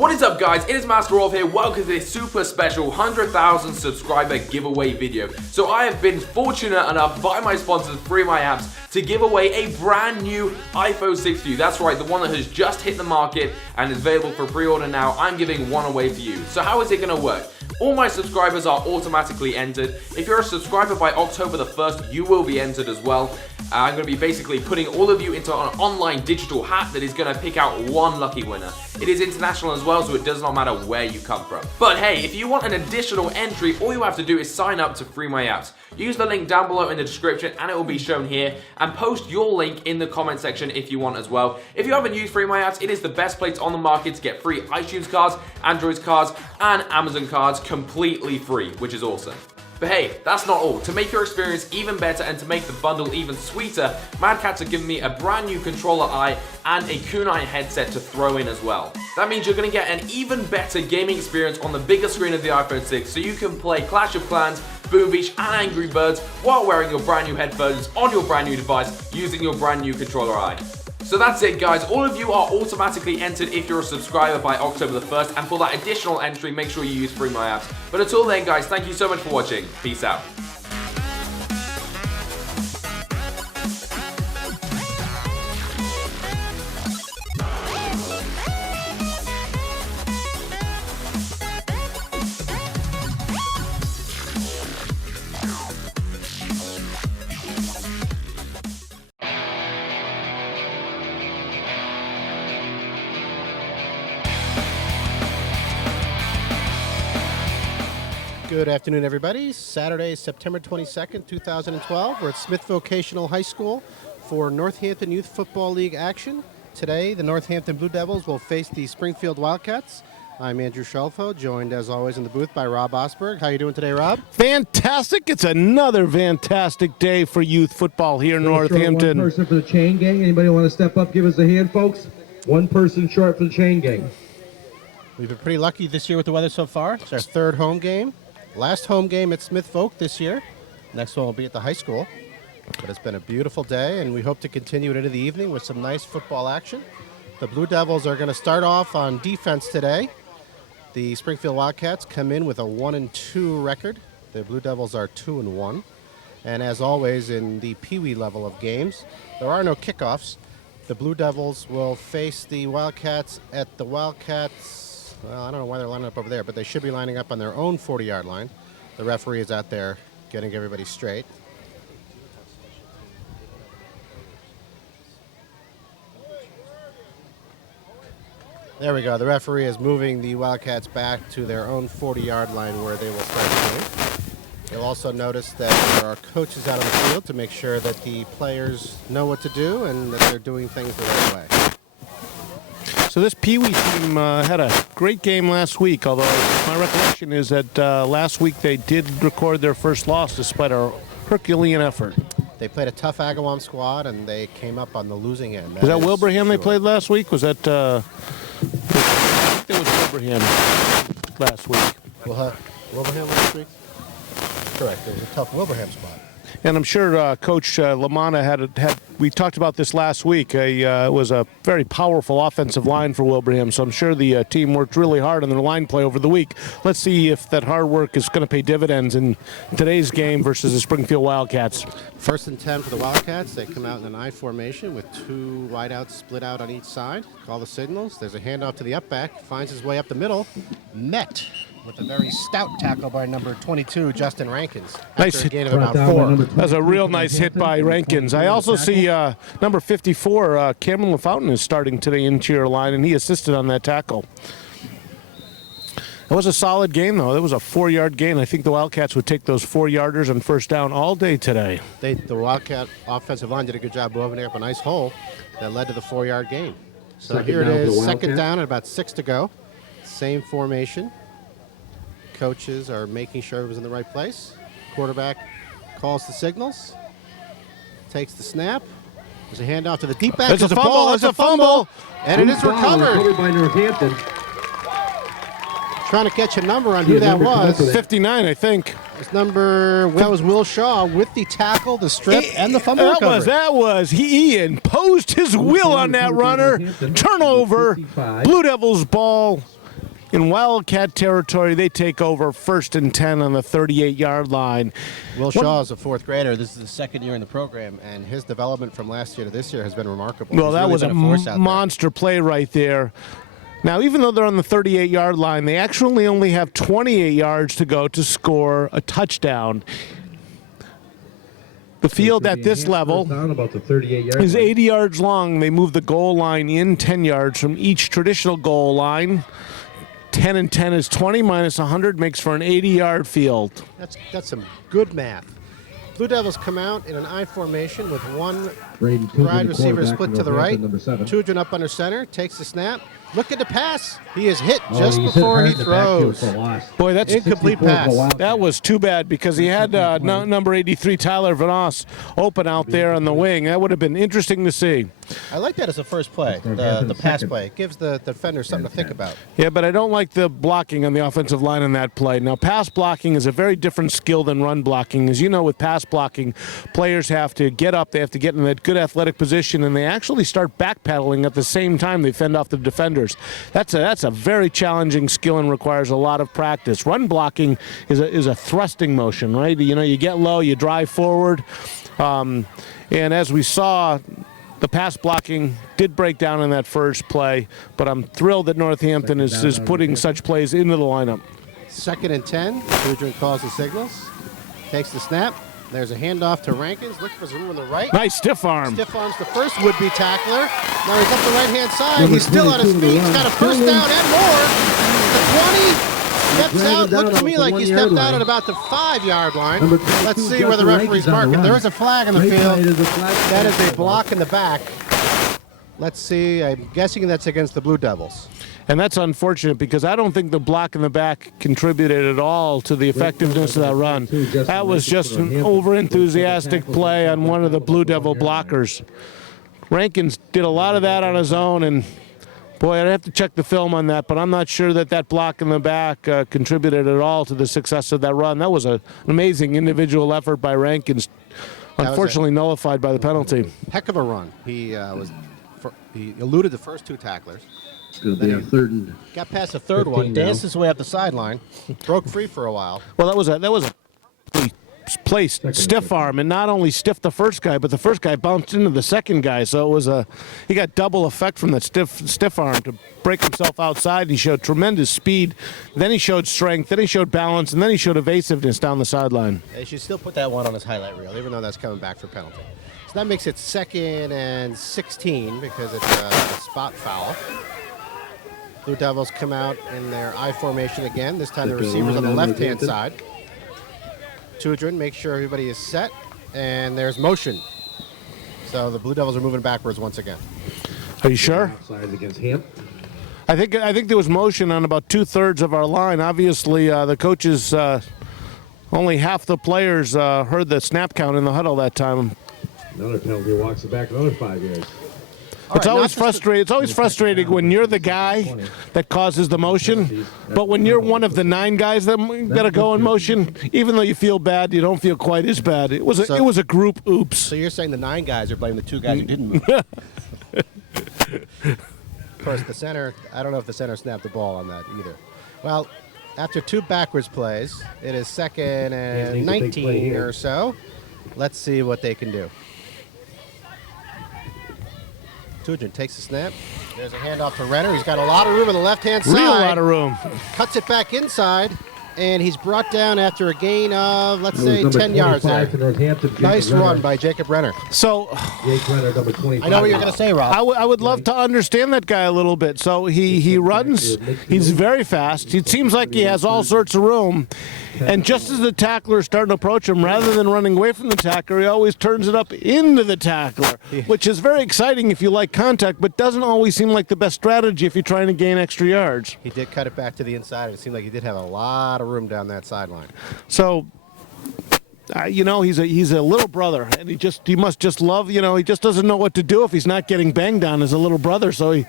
What is up, guys? It is Master Wolf here. Welcome to this super special 100,000 subscriber giveaway video. So I have been fortunate enough by my sponsors, Free My Apps, to give away a brand new iPhone 6 for you. That's right, the one that has just hit the market and is available for pre-order now. I'm giving one away for you. So how is it going to work? All my subscribers are automatically entered. If you're a subscriber by October the 1st, you will be entered as well. I'm going to be basically putting all of you into an online digital hat that is going to pick out one lucky winner. It is international as well, so it does not matter where you come from. But hey, if you want an additional entry, all you have to do is sign up to Free My Apps. Use the link down below in the description and it will be shown here, and post your link in the comment section if you want as well. If you haven't used Free My Apps, it is the best place on the market to get free iTunes cards, Android cards, and Amazon cards completely free, which is awesome. But hey, that's not all. To make your experience even better and to make the bundle even sweeter, Mad Catz are giving me a brand new controller eye and a kunai headset to throw in as well. That means you're going to get an even better gaming experience on the bigger screen of the iPhone 6, so you can play Clash of Clans, Boom Beach, and Angry Birds while wearing your brand new headphones on your brand new device using your brand new controller eye. So that's it, guys. All of you are automatically entered if you're a subscriber by October the 1st, and for that additional entry, make sure you use Free My Apps. But until then, guys, thank you so much for watching. Peace out. Good afternoon, everybody. Saturday, September 22nd, 2012. We're at Smith Vocational High School for Northampton Youth Football League action. Today, the Northampton Blue Devils will face the Springfield Wildcats. I'm Andrew Shelfo, joined as always in the booth by Rob Osberg. How you doing today, Rob? Fantastic. It's another fantastic day for youth football here in Northampton. One person for the chain gang. Anybody want to step up, give us a hand, folks? One person short for the chain gang. We've been pretty lucky this year with the weather so far. It's our third home game. Last home game at Smith Voc this year. Next one will be at the high school. But it's been a beautiful day, and we hope to continue it into the evening with some nice football action. The Blue Devils are going to start off on defense today. The Springfield Wildcats come in with a 1-2 record. The Blue Devils are 2-1. And as always in the Pee Wee level of games, there are no kickoffs. The Blue Devils will face the Wildcats at the Wildcats. Well, I don't know why they're lining up over there, but they should be lining up on their own 40-yard line. The referee is out there getting everybody straight. There we go. The referee is moving the Wildcats back to their own 40-yard line where they will start playing. You'll also notice that there are coaches out on the field to make sure that the players know what to do and that they're doing things the right way. So this Pee Wee team had a great game last week, although my recollection is that last week they did record their first loss despite a Herculean effort. They played a tough Agawam squad, and they came up on the losing end. Was that Wilbraham they played last week? Was that I think it was Wilbraham last week. Wilbraham last week? Correct. It was a tough Wilbraham squad. And I'm sure Coach Lamanna had. We talked about this last week. It was a very powerful offensive line for Wilbraham, so I'm sure the team worked really hard on their line play over the week. Let's see if that hard work is going to pay dividends in today's game versus the Springfield Wildcats. 1st and 10 for the Wildcats. They come out in an I formation with two wideouts split out on each side. Call the signals. There's a handoff to the up back. Finds his way up the middle. Met with a very stout tackle by number 22, Justin Rankins. Nice hit. Gain of about 4. That's a real nice hit by Rankins. I also see number 54, Cameron LaFountain is starting today interior line, and he assisted on that tackle. It was a solid game, though. It was a 4-yard gain. I think the Wildcats would take those 4-yarders and first down all day today. The Wildcat offensive line did a good job moving up a nice hole that led to the 4-yard gain. So here it is, second down at about 6 to go. Same formation. Coaches are making sure it was in the right place. Quarterback calls the signals, takes the snap. There's a handoff to the deep back. There's a fumble. There's a fumble. And it is recovered. By Northampton. Trying to catch a number on who that was. 59, I think. It's that was Will Shaw with the tackle, the strip, and the fumble recovery. That was. He imposed his will on that runner. Turnover. Blue Devils ball. In Wildcat territory, they take over 1st and 10 on the 38-yard line. Will Shaw is a 4th grader. This is the 2nd year in the program, and his development from last year to this year has been remarkable. Well, He's that really was been a force out there. monster play right there. Now, even though they're on the 38-yard line, they actually only have 28 yards to go to score a touchdown. The field at this level about the 38-yard is 80 yards long. They move the goal line in 10 yards from each traditional goal line. 10 and 10 is 20 minus 100 makes for an 80-yard field. That's some good math. Blue Devils come out in an I formation with one Braden wide receiver quarterback split for to the right. Northampton, number 7. Tudrin up under center, takes the snap. Look at the pass. He is hit just He's hit before hard he in the backfield throws. for a loss. Boy, that's Incomplete 64 for pass. Wildcat. that was too bad because he had number 83 Tyler Vanoss open out there on the wing. That would have been interesting to see. I like that as a first play, Northampton's the pass second. play. It gives the defender something to think about. Yeah, but I don't like the blocking on the offensive line in that play. Now, pass blocking is a very different skill than run blocking. As you know, with pass blocking, players have to get up, they have to get in that good athletic position, and they actually start backpedaling at the same time they fend off the defenders. That's a very challenging skill and requires a lot of practice. Run blocking is a thrusting motion, right? You know, you get low, you drive forward, and as we saw, the pass blocking did break down in that first play, but I'm thrilled that Northampton is putting such plays into the lineup. 2nd and 10. Tudrin calls the signals. Takes the snap. There's a handoff to Rankins. Looking for some room on the right. Nice stiff arm. Stiff arms the first would-be tackler. Now he's up the right-hand side. Number He's still on his 22 feet. to He's got a run. first down and more. The 20. Steps dragging out. down Looked to off me the like he 1 yard stepped out line. at about the 5-yard line. Number 22, Let's see where the Justin Rank referee's is on the marking. run. There is a flag in the Right field. side is a flag. That is a block in the back. Let's see. I'm guessing that's against the Blue Devils. And that's unfortunate because I don't think the block in the back contributed at all to the effectiveness of that run. That was just an over-enthusiastic play on one of the Blue Devil blockers. Rankins did a lot of that on his own, and boy, I'd have to check the film on that, but I'm not sure that block in the back contributed at all to the success of that run. That was an amazing individual effort by Rankins, unfortunately nullified by the penalty. Heck of a run. He eluded the first 2 tacklers. It's going to be a 3rd and Got past the third 15 one, now. danced his way up the sideline, broke free for a while. Well, that was a placed stiff arm, and not only stiffed the first guy, but the first guy bounced into the second guy. So it was he got double effect from that stiff arm to break himself outside. He showed tremendous speed, then he showed strength, then he showed balance, and then he showed evasiveness down the sideline. They should still put that one on his highlight reel, even though that's coming back for penalty. So that makes it 2nd and 16 because it's a spot foul. Blue Devils come out in their I formation again. This time the receiver's on the left-hand side. Tudrin makes sure everybody is set, and there's motion. So the Blue Devils are moving backwards once again. Are you sure? Offsides against Hamp. I think there was motion on about 2/3 of our line. Obviously, the coaches, only half the players heard the snap count in the huddle that time. Another penalty walks it back another 5 yards. It's always frustrating. It's always frustrating when you're the guy that causes the motion, but when you're one of the 9 guys that are go in motion, even though you feel bad, you don't feel quite as bad. It was a group oops. So you're saying the 9 guys are blaming the 2 guys who didn't move. Of course, the center, I don't know if the center snapped the ball on that either. Well, after 2 backwards plays, it is 2nd and 19 or so. Let's see what they can do. Tudrin takes the snap. There's a handoff to Renner. He's got a lot of room on the left-hand side. Real lot of room. Cuts it back inside, and he's brought down after a gain of, let's say, 10 yards there. Nice run by Jacob Renner. So Jake Renner, number 25. I know what you're going to say, Rob. I would love to understand that guy a little bit. So he runs. He's very fast. It seems like he has all sorts of room. And just as the tackler is starting to approach him, rather than running away from the tackler, he always turns it up into the tackler, which is very exciting if you like contact, but doesn't always seem like the best strategy if you're trying to gain extra yards. He did cut it back to the inside. It seemed like he did have a lot of room down that sideline. So, he's a little brother, and he must just love. He just doesn't know what to do if he's not getting banged on as a little brother. So he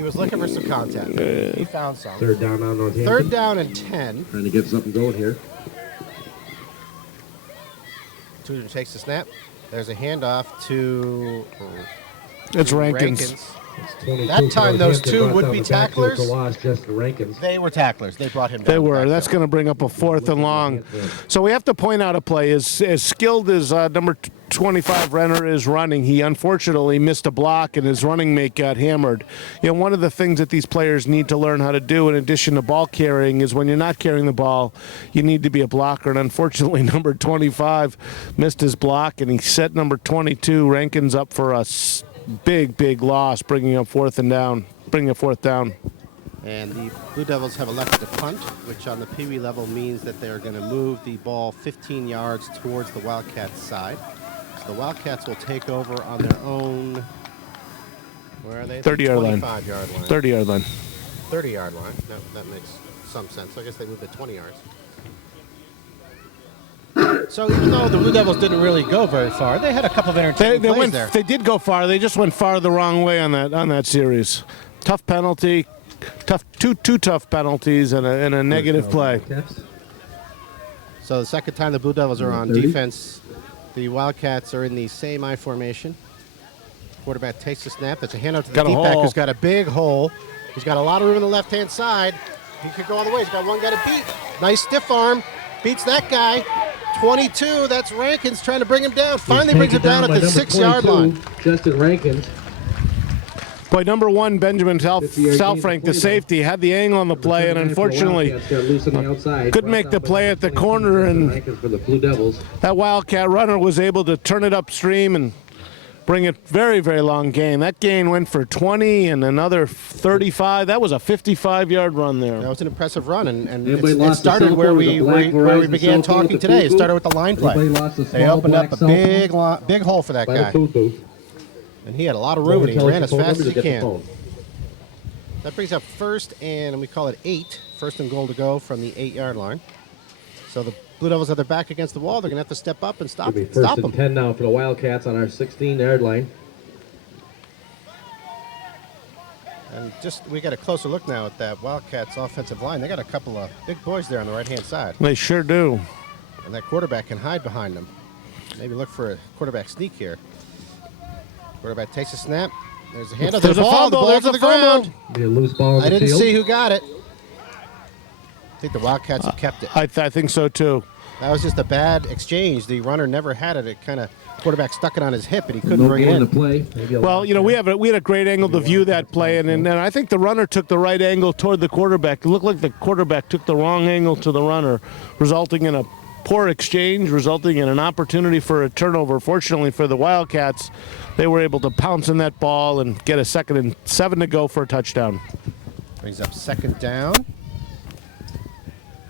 was looking for some contact. He found some. 3rd down on Northampton. 3rd down and 10. Trying to get something going here. Tudor takes the snap. There's a handoff to it's Rankins. That time, those two would-be tacklers, Justin Rankins. they were tacklers. They brought him down. They the were. backfield. That's going to bring up a 4th and long. So we have to point out a play. As skilled as number 25 Renner is running, he unfortunately missed a block and his running mate got hammered. You know, one of the things that these players need to learn how to do in addition to ball carrying is when you're not carrying the ball, you need to be a blocker. And unfortunately, number 25 missed his block and he set number 22 Rankins up for a big loss, bringing up 4th down. And the Blue Devils have elected to punt, which on the Pee Wee level means that they're going to move the ball 15 yards towards the Wildcats' side. So the Wildcats will take over on their own, where are they? 30-yard line. 25-yard line. 30-yard line. 30-yard line. That makes some sense. I guess they moved it 20 yards. So even though the Blue Devils didn't really go very far, they had a couple of entertaining plays there. They did go far. They just went far the wrong way on that series. Tough penalty, two tough penalties and a negative play. So the second time the Blue Devils are on defense, the Wildcats are in the same I formation. Quarterback takes the snap. That's a handout to the deep back who's got a big hole. He's got a lot of room on the left-hand side. He could go all the way. He's got one guy to beat. Nice stiff arm. Beats that guy. 22, that's Rankins trying to bring him down. Finally brings him down at the 6-yard line. Justin Rankins. Boy, number 1, Benjamin Salfrank, the safety, had the angle on the play and unfortunately couldn't make the play at the corner, and that Wildcat runner was able to turn it upstream and bring it very long gain. That gain went for 20 and another 35. That was a 55-yard run there. That was an impressive run, and it started where we began talking today. It started with the line play. They opened up a big hole for that guy. And he had a lot of room, and he ran as fast as he can. That brings up 1st and we call it 8. 1st and goal to go from the 8-yard line. So the Blue Devils have their back against the wall. They're going to have to step up and stop them. First and 10 now for the Wildcats on our 16-yard line. And we got a closer look now at that Wildcats offensive line. They got a couple of big boys there on the right-hand side. They sure do. And that quarterback can hide behind them. Maybe look for a quarterback sneak here. Quarterback takes a snap. There's a handoff. There's a fumble. There's a ground. Be a loose ball on the I didn't field. see who got it. I think the Wildcats have kept it. I think so too. That was just a bad exchange. The runner never had it. It kind of quarterback stuck it on his hip, and he couldn't bring it in. Play. Well, you know, we had a great angle to view that play, and I think the runner took the right angle toward the quarterback. It looked like the quarterback took the wrong angle to the runner, resulting in a poor exchange, resulting in an opportunity for a turnover. Fortunately for the Wildcats, they were able to pounce in that ball and get a 2nd and 7 to go for a touchdown. Brings up 2nd down.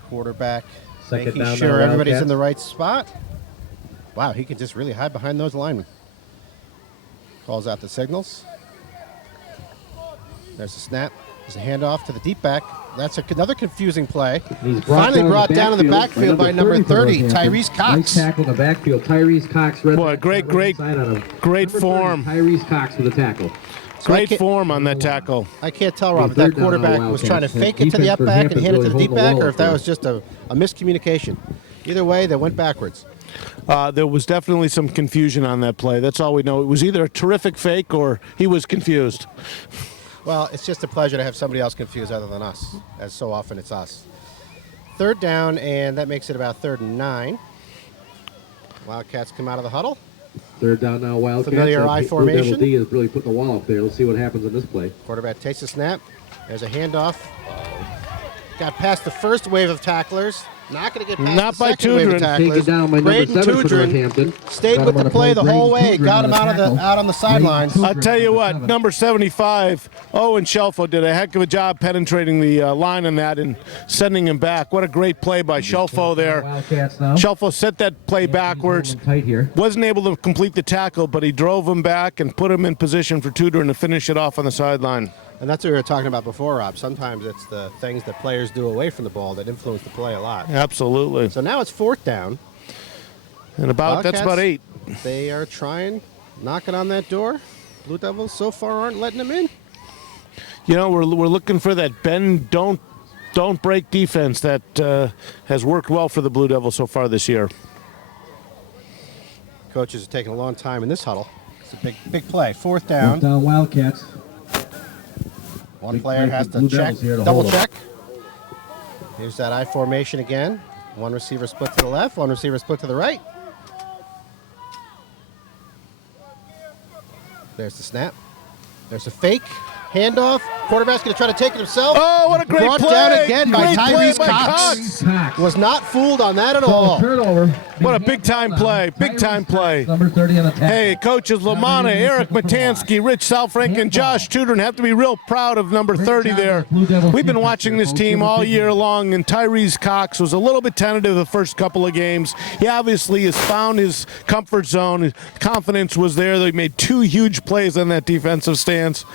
Quarterback Second making down sure now, everybody's Wildcats. in the right spot. Wow, he can just really hide behind those linemen. Calls out the signals. There's a snap. There's a handoff to the deep back. That's another confusing play. Finally brought down in the backfield by number 30, Tyrese Cox. Nice tackle in the backfield. Tyrese Cox. Boy, great form. Tyrese Cox with a tackle. Great form on that tackle. I can't tell, Rob, if that quarterback was trying to fake it to the up back and hand it to the deep back, or if that was just a miscommunication. Either way, they went backwards. There was definitely some confusion on that play. That's all we know. It was either a terrific fake or he was confused. Well, it's just a pleasure to have somebody else confused other than us, as so often it's us. 3rd down, and that makes it about 3rd and 9. Wildcats come out of the huddle. 3rd down now, Wildcats. Familiar I formation. Double D is really putting the wall up there. Let's see what happens in this play. Quarterback takes a snap. There's a handoff. Got past the first wave of tacklers. Not going to get past Not the by second wave of Tudrin. tacklers. Taken down by number Braden 7 for Tudrin Northampton. stayed with the play the whole way. Got him out on the sidelines. I'll tell you what, number 75, Owen Shelfo did a heck of a job penetrating the line on that and sending him back. What a great play by Shelfo there. Wildcats now. Shelfo set that play backwards. Tight here. Wasn't able to complete the tackle, but he drove him back and put him in position for Tudrin to finish it off on the sideline. And that's what we were talking about before, Rob. Sometimes it's the things that players do away from the ball that influence the play a lot. Absolutely. So now it's 4th down. And that's about 8. They are knocking on that door. Blue Devils so far aren't letting them in. You know, we're looking for that bend, don't break defense that has worked well for the Blue Devils so far this year. Coaches are taking a long time in this huddle. It's a big play. 4th down. Fourth down, Wildcats. One player has to Blue check, Devils here to double hold 'em. check. Here's that I formation again. One receiver split to the left, one receiver split to the right. There's the snap. There's a fake. Handoff. Quarterback's going to try to take it himself. Oh, what a great Brought play! down again by Great play Tyrese by Cox. Cox. Was not fooled on that at So all. turnover. What a big-time play. Big-time play. Number 30 on the tackle. Hey, coaches Lamanna, Eric Matansky, Rich Salfrank, and Josh Tudor have to be real proud of number 30 there. We've been watching this team all year long, and Tyrese Cox was a little bit tentative the first couple of games. He obviously has found his comfort zone. His confidence was there. They made 2 huge plays on that defensive stance.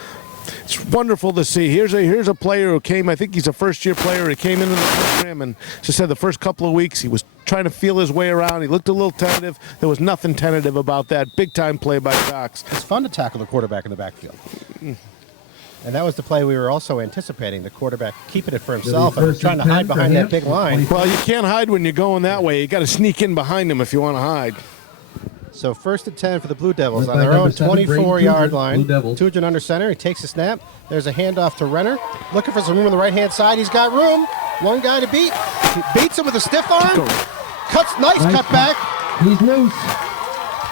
It's wonderful to see. Here's a player who came, I think he's a first-year player. He came into the program and just said the first couple of weeks he was trying to feel his way around. He looked a little tentative. There was nothing tentative about that. Big-time play by Cox. It's fun to tackle the quarterback in the backfield. And that was the play we were also anticipating, the quarterback keeping it for himself and trying to hide behind that big line. Well, you can't hide when you're going that way. You got to sneak in behind him if you want to hide. So 1st and 10 for the Blue Devils Led on by their own number 7, Braden 24-yard Tudor, line. Blue Devils. Tudor under center. He takes a snap. There's a handoff to Renner. Looking for some room on the right-hand side. He's got room. One guy to beat. He beats him with a stiff arm. Cuts, nice cutback. He's loose.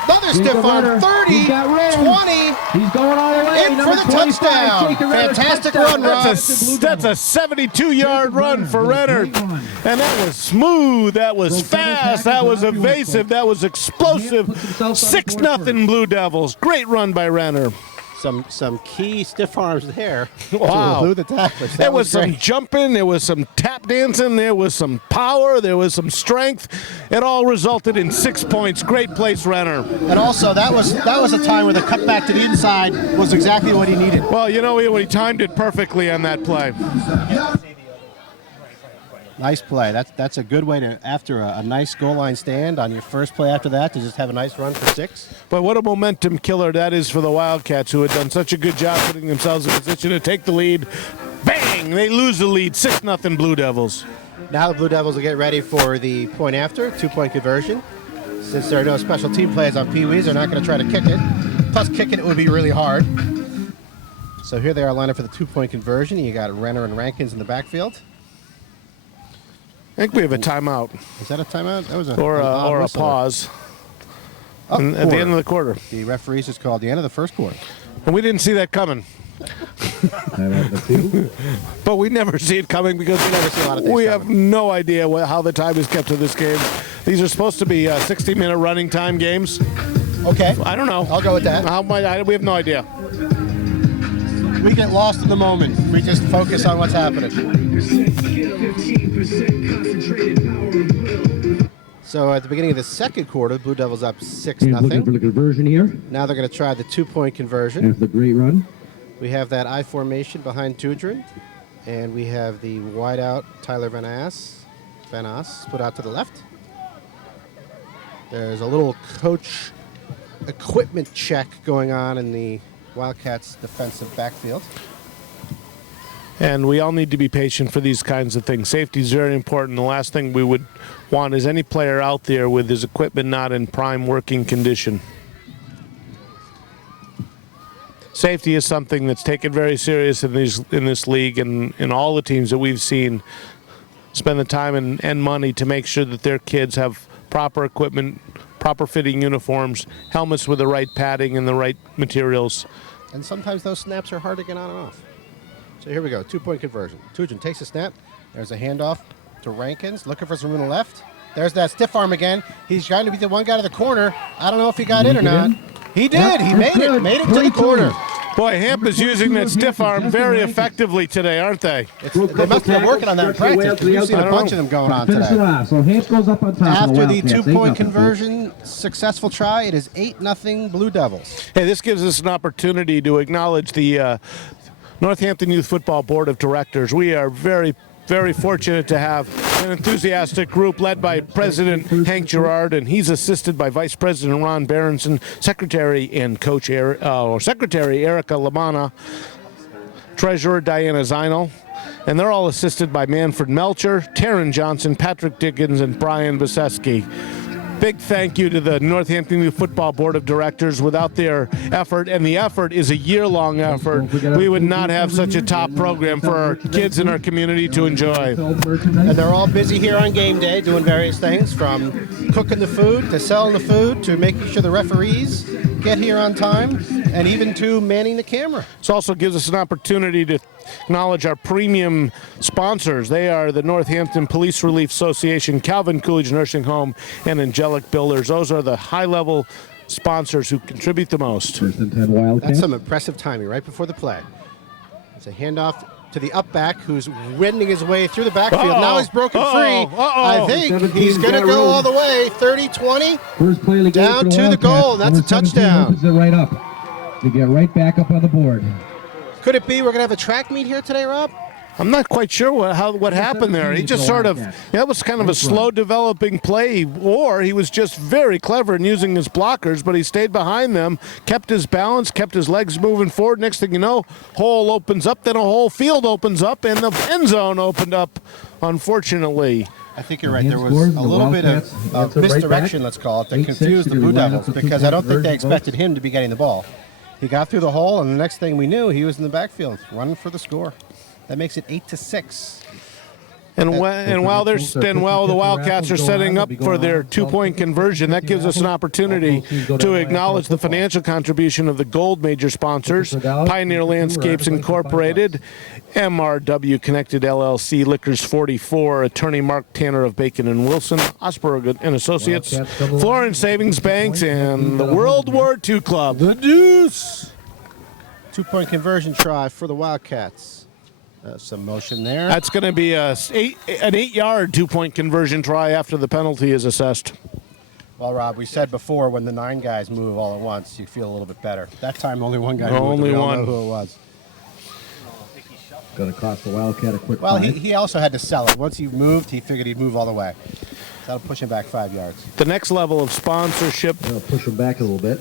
Another He's stiff the arm. runner. 30, He's got room. 20. He's going all the way. In for Number the 25, touchdown. Jake Renner, Fantastic touchdown. run, Rob. That's a 72-yard run for Renner. And that was smooth. That was fast. That was evasive. That was explosive. 6-0 Blue Devils. Great run by Renner. Some key stiff arms there. Wow. To elude the tacklers. There That was some great. jumping, there was some tap dancing, there was some power, there was some strength. It all resulted in 6 points. Great place, Renner. And also, that was a time where the cutback to the inside was exactly what he needed. Well, you know, he timed it perfectly on that play. Nice play. That's a good way to, after a nice goal line stand on your first play after that, to just have a nice run for 6. But what a momentum killer that is for the Wildcats, who had done such a good job putting themselves in position to take the lead. Bang! They lose the lead. 6-0 Blue Devils. Now the Blue Devils will get ready for the point after, 2-point conversion. Since there are no special team plays on Pee Wees, they're not going to try to kick it. Plus, kicking it would be really hard. So here they are lined up for the 2-point conversion. You got Renner and Rankins in the backfield. I think we have a timeout Is that a timeout? That was a or an odd a whistle. pause Up at the quarter. end of the quarter. The referees just called the end of the first quarter. And we didn't see that coming. But we never see it coming because never see a lot of things we have coming. no idea how the time is kept to this game. These are supposed to be 60-minute running time games. Okay. I don't know. I'll go with that. We have no idea. We get lost in the moment. We just focus on what's happening. So at the beginning of the second quarter, Blue Devils up 6-0. Looking for the conversion here Now they're going to try the 2-point conversion. after the great run. We have that I formation behind Tudrin, and we have the wideout Tyler Van Ass split out to the left. There's a little coach equipment check going on in the Wildcats defensive backfield. And we all need to be patient for these kinds of things. Safety is very important. The last thing we would want is any player out there with his equipment not in prime working condition. Safety is something that's taken very serious in this league, and in all the teams that we've seen spend the time and money to make sure that their kids have proper equipment, proper fitting uniforms, helmets with the right padding and the right materials. And sometimes those snaps are hard to get on and off. So here we go, 2-point conversion. Tudrin takes a snap. There's a handoff to Rankins, looking for some room on the left. There's that stiff arm again. He's trying to be the one guy to the corner. I don't know if he got in or not. He did. He made it. Made it to the corner. Boy, Hamp is using that stiff arm very effectively today, aren't they? They must have been working on that in practice, because we've seen a bunch of them going on today. So Hank goes up on top. After the 2-point conversion, successful try, it is 8-0 Blue Devils. Hey, this gives us an opportunity to acknowledge the Northampton Youth Football Board of Directors. We are very, very fortunate to have an enthusiastic group led by President Hank Gerard, and he's assisted by Vice President Ron Berenson, Secretary and Coach Secretary Erica Lamanna, Treasurer Diana Zinel, and they're all assisted by Manfred Melcher, Taryn Johnson, Patrick Dickens, and Brian Baseski. big thank you to the Northampton Youth Football Board of Directors. Without their effort, and the effort is a year-long effort, we would not have such a top program for our kids in our community to enjoy. And they're all busy here on game day doing various things, from cooking the food to selling the food to making sure the referees get here on time, and even to manning the camera. This also gives us an opportunity to acknowledge our premium sponsors. They are the Northampton Police Relief Association, Calvin Coolidge Nursing Home, and Angelic Builders. Those are the high-level sponsors who contribute the most. First and 10 Wildcats. That's some impressive timing right before the play. It's a handoff to the up back, who's wending his way through the backfield. Now he's broken free. I think he's going to go all the way. 30-20. First play of the game Down for the to the Wildcats. goal. That's a Number 17 touchdown. opens it right up. They get right back up on the board. Could it be we're going to have a track meet here today, Rob? I'm not quite sure what happened there. He just sort of, that was kind of a slow developing play, or he was just very clever in using his blockers, but he stayed behind them, kept his balance, kept his legs moving forward. Next thing you know, hole opens up, then a whole field opens up, and the end zone opened up, unfortunately. I think you're right. There was a little bit of misdirection, let's call it, that confused the Blue Devils, because I don't think they expected him to be getting the ball. He got through the hole, and the next thing we knew, he was in the backfield running for the score. That makes it 8-6. And while the Wildcats are setting up for their two-point conversion, that gives us an opportunity to acknowledge the financial contribution of the Gold major sponsors: Pioneer Landscapes Incorporated, MRW Connected LLC, Liquors 44, Attorney Mark Tanner of Bacon and Wilson, Osberg and Associates, Florence Savings Banks, and the World War II Club. The Deuce! Two-point conversion try for the Wildcats. Some motion there. That's going to be an 8-yard two-point conversion try after the penalty is assessed. Well, Rob, we said before, when the 9 guys move all at once, you feel a little bit better. That time, only one guy moved. Only we all one. know who it was. Going to cost the Wildcat a quick Well, five. he also had to sell it. Once he moved, he figured he'd move all the way. That'll push him back 5 yards. The next level of sponsorship. I'll push him back a little bit.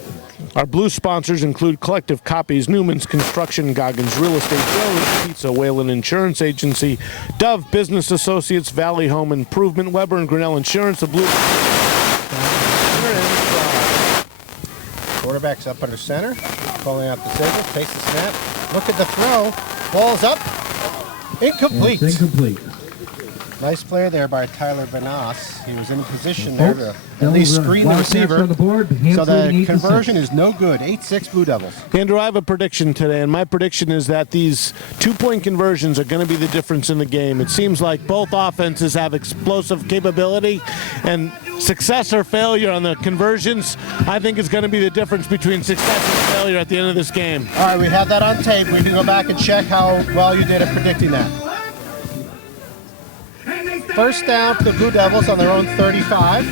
Our blue sponsors include Collective Copies, Newman's Construction, Goggins Real Estate, Joe's Pizza, Whalen Insurance Agency, Dove Business Associates, Valley Home Improvement, Weber and Grinnell Insurance, the blue. Quarterback's up under center, pulling out the signal, takes the snap. Look at the throw. Ball's up. Incomplete. It's incomplete. Nice play there by Tyler Benas. He was in a position there to at least screen the Wildcats receiver. on the board. So the Hands leading 8-6. conversion is no good. 8-6 Blue Devils. Andrew, I have a prediction today, and my prediction is that these two-point conversions are going to be the difference in the game. It seems like both offenses have explosive capability, and success or failure on the conversions, I think, is going to be the difference between success and failure at the end of this game. All right, we have that on tape. We can go back and check how well you did at predicting that. First down for the Blue Devils on their own 35.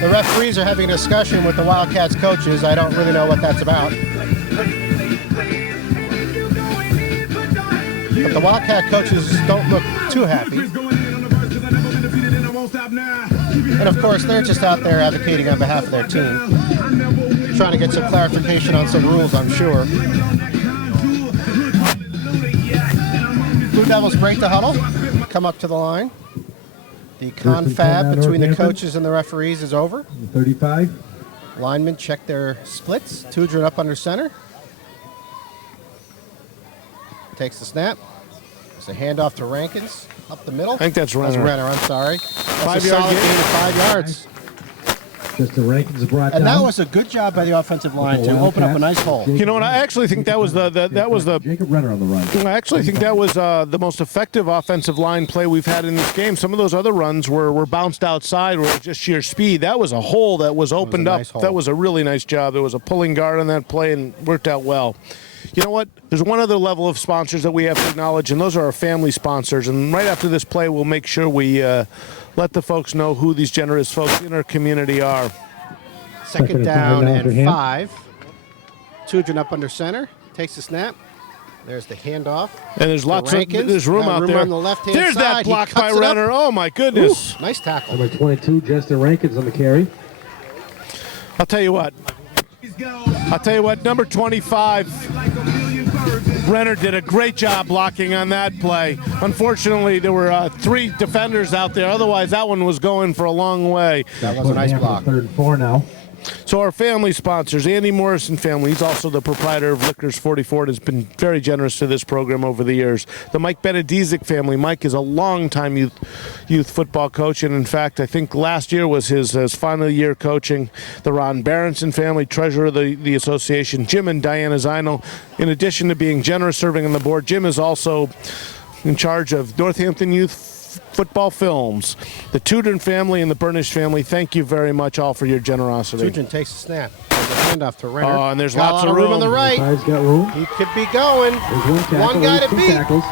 The referees are having a discussion with the Wildcats coaches. I don't really know what that's about. But the Wildcat coaches don't look too happy. And of course, they're just out there advocating on behalf of their team. Trying to get some clarification on some rules, I'm sure. Blue Devils break the huddle, come up to the line. The confab between the coaches and the referees is over. 35. Linemen check their splits. Tudrin up under center. Takes the snap. It's a handoff to Rankins up the middle. I think that's That's Renner. Renner, I'm sorry. That's 5 a yard solid gain. gain of 5 yards. Just the Rankins brought And down. that was a good job by the offensive line to open up a nice hole. You know what? I actually think that was the Jacob Renner on the run. I actually think that was the most effective offensive line play we've had in this game. Some of those other runs were bounced outside or just sheer speed. That was a hole that was opened up. nice hole. That was a really nice job. There was a pulling guard on that play and worked out well. You know what? There's one other level of sponsors that we have to acknowledge, and those are our family sponsors. And right after this play, we'll make sure we let the folks know who these generous folks in our community are. Second down for and him. 5. Tudrin up under center. Takes the snap. There's the handoff. And there's lots of Rankins. there's room Got out room there. on the left-hand There's side. that He block by cuts it up. Renner. Oh my goodness! Nice tackle. Number 22, Justin Rankins on the carry. I'll tell you what. Number 25. Renner did a great job blocking on that play. Unfortunately, there were 3 defenders out there. Otherwise, that one was going for a long way. That was a nice block. 3rd and 4 now. So our family sponsors, Andy Morrison family, he's also the proprietor of Liquors 44 and has been very generous to this program over the years. The Mike Benedizic family. Mike is a longtime youth football coach, and in fact, I think last year was his final year coaching. The Ron Berenson family, treasurer of the association. Jim and Diana Zinel. In addition to being generous serving on the board, Jim is also in charge of Northampton Youth Football Films. The Tudrin family and the Burnish family, thank you very much all for your generosity. Tudrin takes a snap. There's a handoff to Renner. Oh, and there's Got lots a lot of room on the right. Side's got room. He could be going. There's One guy to two beat. tackles.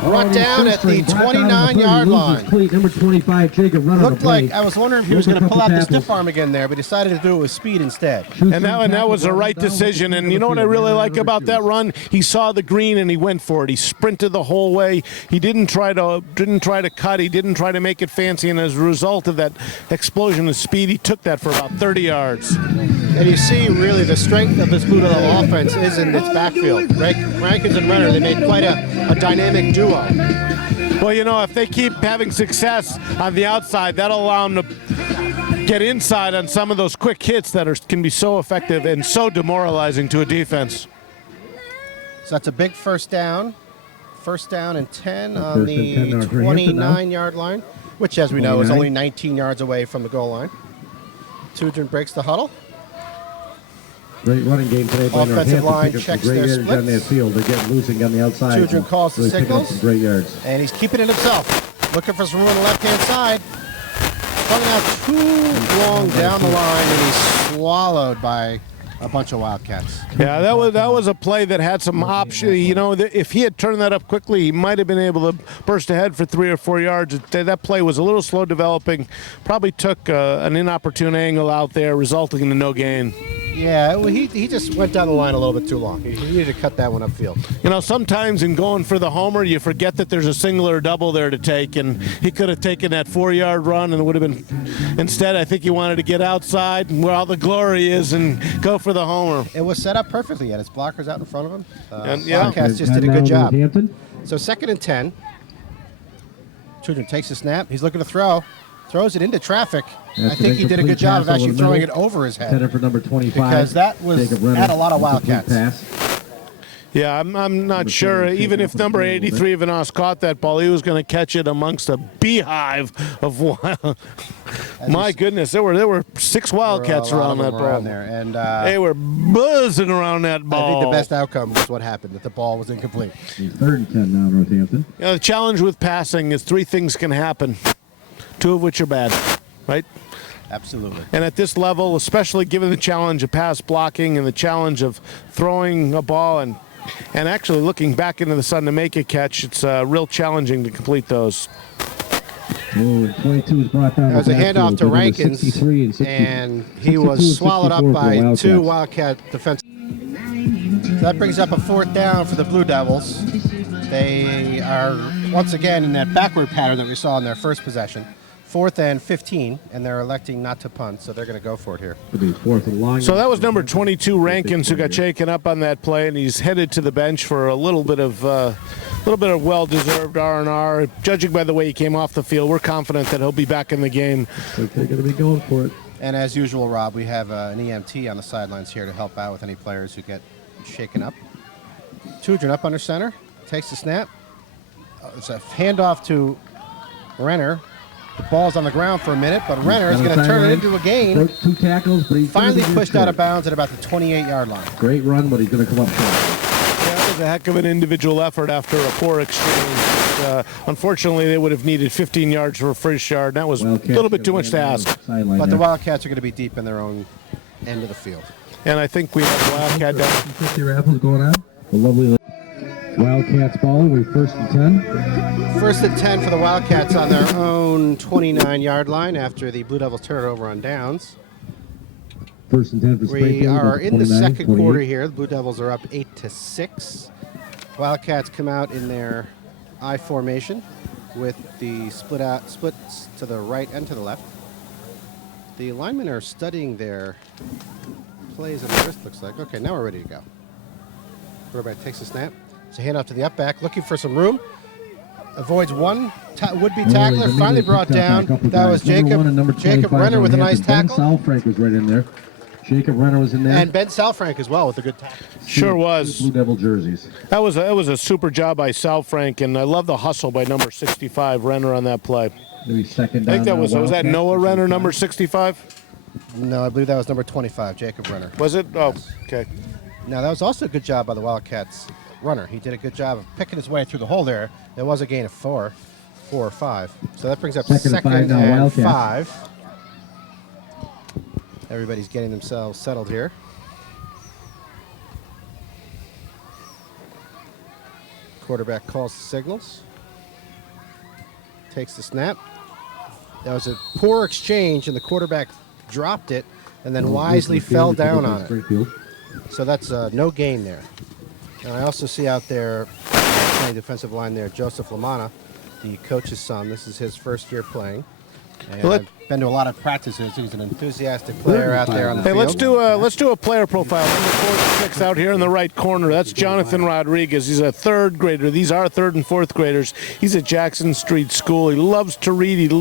Brought down at the 29-yard line. Cleat, number 25, Jacob Runner. Looked like, I was wondering if he was going to pull out the stiff arm again there, but decided to do it with speed instead. And that was the right decision. And you know what I really like about that run? He saw the green and he went for it. He sprinted the whole way. He didn't try to cut. He didn't try to make it fancy. And as a result of that explosion of speed, he took that for about 30 yards. And you see, really, the strength of this Blue Devil offense is in its backfield. Rankins and Renner, they made quite a dynamic duo. Well, you know, if they keep having success on the outside, that'll allow them to get inside on some of those quick hits that can be so effective and so demoralizing to a defense. So that's a big first down. First down and 10 on the 29-yard line, which, as we know, is only 19 yards away from the goal line. Tudrin breaks the huddle. Great running game today by Offensive line Northampton. checks Great their yards down that splits. field. They're getting loose and on the outside. Tudrin calls the Really picking up signals. some great yards. And he's keeping it himself. Looking for some room on the left-hand side. Coming out too long down the line, and he's swallowed by a bunch of Wildcats. Yeah, that was a play that had some option. You know, if he had turned that up quickly, he might have been able to burst ahead for 3 or 4 yards. That play was a little slow developing. Probably took an inopportune angle out there, resulting in a no gain. Yeah, well, he just went down the line a little bit too long. He needed to cut that one upfield. You know, sometimes in going for the homer, you forget that there's a single or double there to take, and he could have taken that 4-yard run, and it would have been. Instead, I think he wanted to get outside where all the glory is and go for the homer. It was set up perfectly. Yet his blockers out in front of him. Yeah. Wildcats just did a good job. Northampton. So 2nd and 10. Tudrin takes a snap. He's looking to throw. Throws it into traffic. I think he did a good job of actually throwing it over his head. Headed for number 25. Because that was Jacob Renner. at a lot of Incomplete Wildcats. pass. Yeah, I'm not sure. Even if number 83 Vanos caught that ball, he was going to catch it amongst a beehive of wild. My goodness, there were 6 Wildcats around that ball. There. And They were buzzing around that ball. I think the best outcome was what happened, that the ball was incomplete. 3rd and 10 now, Northampton. You know, the challenge with passing is 3 things can happen, 2 of which are bad, right? Absolutely. And at this level, especially given the challenge of pass blocking and the challenge of throwing a ball and actually looking back into the sun to make a catch, it's real challenging to complete those. Oh, 22 is brought down. That was a handoff to Rankins, 63 and 60, and he was swallowed up by 2 Wildcat defense. So that brings up a 4th down for the Blue Devils. They are once again in that backward pattern that we saw in their first possession. 4th and 15, and they're electing not to punt, so they're going to go for it here. It'll be 4th and long. So that was number 22 Rankins who got shaken up on that play, and he's headed to the bench for a little bit of well-deserved R&R. Judging by the way he came off the field, we're confident that he'll be back in the game. They're going to be going for it. And as usual, Rob, we have an EMT on the sidelines here to help out with any players who get shaken up. Tudrin up under center, takes the snap. It's a handoff to Renner. The ball's on the ground for a minute, but Renner is going to turn it into a gain. Broke 2 tackles, but he's Finally pushed out of bounds at about the 28-yard line. Great run, but he's going to come up short. Yeah, that was a heck of an individual effort after a poor exchange. Unfortunately, they would have needed 15 yards for a first yard. That was a little bit too much to ask. But the Wildcats are going to be deep in their own end of the field. And I think we have Wildcat down. 50 raffles going on. A lovely Wildcats ball. We're 1st and 10. 1st and 10 for the Wildcats on their own 29-yard line after the Blue Devils turn it over on downs. 1st and 10 for Springfield. We are in the 29, second quarter here. The Blue Devils are up 8-6. Wildcats come out in their I formation with the splits to the right and to the left. The linemen are studying their plays on the wrist, looks like. Okay, now we're ready to go. Quarterback takes the snap. It's a handoff to the up back, looking for some room. Avoids one would-be tackler. Finally brought down. That was Jacob Renner with a nice tackle. Ben Salfrank was right in there. Jacob Renner was in there. And Ben Salfrank as well with a good tackle. Sure was. Blue Devil jerseys. That was a super job by Sal Frank, and I love the hustle by number 65 Renner on that play. Maybe second down. I think that was that Noah Renner, number 65? No, I believe that was number 25, Jacob Renner. Was it? Oh, okay. Now, that was also a good job by the Wildcats runner. He did a good job of picking his way through the hole there. There was a gain of 4 or 5. So that brings up second and 5. Everybody's getting themselves settled here. Quarterback calls the signals. Takes the snap. That was a poor exchange, and the quarterback dropped it and then wisely fell down on it. So that's no gain there. And I also see out there, playing defensive line there, Joseph Lamana, the coach's son. This is his first year playing. And I've been to a lot of practices. He's an enthusiastic player out there on the field. Let's do a player profile. Number 46 out here in the right corner. That's Jonathan Rodriguez. He's a third grader. These are third and fourth graders. He's at Jackson Street School. He loves to read.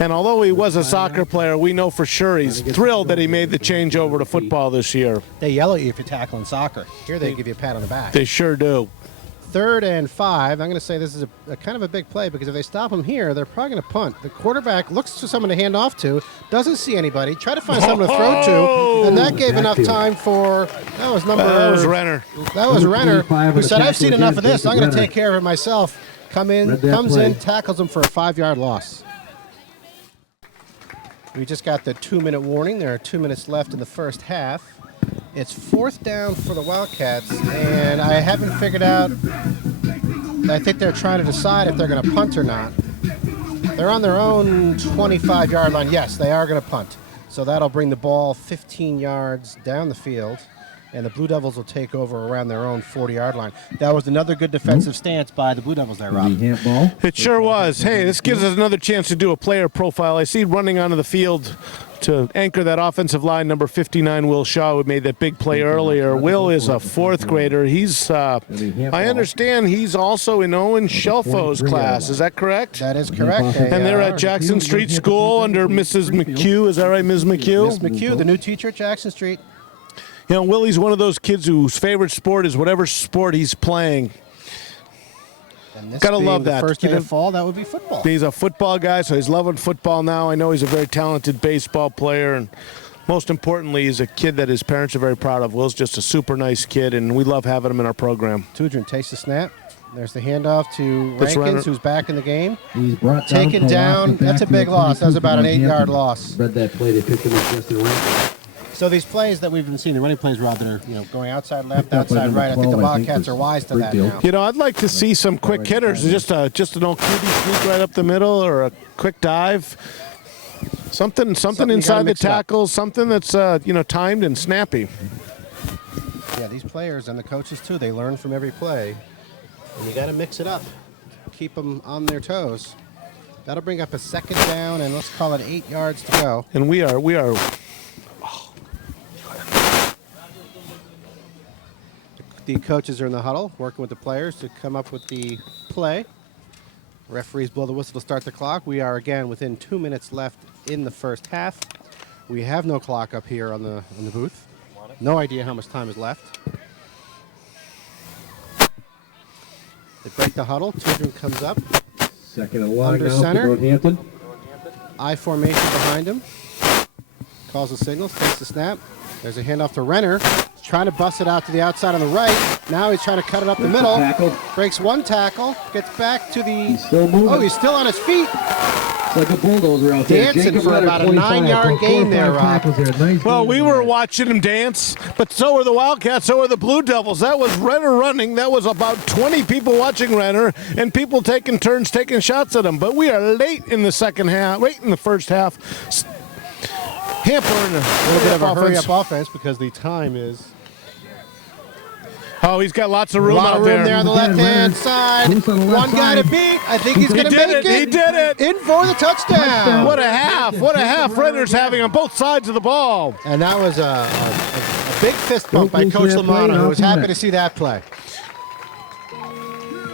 And although he was a soccer player, we know for sure he's thrilled that he made the change over to football this year. They yell at you if you're tackling soccer. Here they give you a pat on the back. They sure do. 3rd and 5. I'm going to say this is a kind of a big play because if they stop him here, they're probably going to punt. The quarterback looks for someone to hand off to, doesn't see anybody, try to find someone to throw to, and that gave enough time for, that was Renner. That was Renner, who said, I've seen enough of this. I'm going to take care of it myself. Comes in, tackles him for a 5-yard loss. We just got the 2-minute warning. There are 2 minutes left in the first half. It's 4th down for the Wildcats, and I haven't figured out. I think they're trying to decide if they're going to punt or not. They're on their own 25-yard line. Yes, they are going to punt. So that'll bring the ball 15 yards down the field, and the Blue Devils will take over around their own 40-yard line. That was another good defensive stance by the Blue Devils there, Rob. It sure was. Hey, this gives us another chance to do a player profile. I see running onto the field to anchor that offensive line, number 59, Will Shaw, who made that big play earlier. Will is a 4th grader. He's, I understand he's also in Owen Shelfo's class. Is that correct? That is correct. And they're at Jackson Street School under Mrs. McHugh. Is that right, Ms. McHugh? Ms. McHugh, the new teacher at Jackson Street. You know, Willie's one of those kids whose favorite sport is whatever sport he's playing. Gotta love that. First day of fall, that would be football. He's a football guy, so he's loving football now. I know he's a very talented baseball player, and most importantly, he's a kid that his parents are very proud of. Will's just a super nice kid, and we love having him in our program. Tudrin takes the snap. There's the handoff to Rankins, who's back in the game. He's brought taken down. That's a big loss. That was about an 8-yard loss. Read that play. They picked him up just in rank. So these plays that we've been seeing, the running plays, Rob, that are going outside left, outside right, I think the Wildcats are wise to that now. You know, I'd like to see some quick hitters, just an old QB sneak right up the middle, or a quick dive, something inside the tackle, something that's timed and snappy. Yeah, these players and the coaches too, they learn from every play, and you got to mix it up, keep them on their toes. That'll bring up a 2nd down, and let's call it 8 yards to go. And we are. The coaches are in the huddle, working with the players to come up with the play. Referees blow the whistle to start the clock. We are again within 2 minutes left in the first half. We have no clock up here on the booth. No idea how much time is left. They break the huddle. Tudrin comes up. Second and long under now center. for Northampton. I formation behind him. Calls the signals, takes the snap. There's a handoff to Renner. He's trying to bust it out to the outside on the right. Now he's trying to cut it up the middle. Breaks one tackle. Gets back to the... He's still moving. Oh, he's still on his feet. It's like a bulldozer out there. Dancing for about a 9-yard gain there, Rob. Well, we were watching him dance, but so were the Wildcats, so were the Blue Devils. That was Renner running. That was about 20 people watching Renner and people taking turns taking shots at him. But we are late in the first half. Hampering a little bit of a hurry-up offense because the time is... Oh, he's got lots of room out there. A lot of room there on the left-hand side. One guy to beat. I think he's going to make it. He did it. In for the touchdown. What a half. What a half Renner's having on both sides of the ball. And that was a big fist bump by Coach Lamana, who was happy to see that play.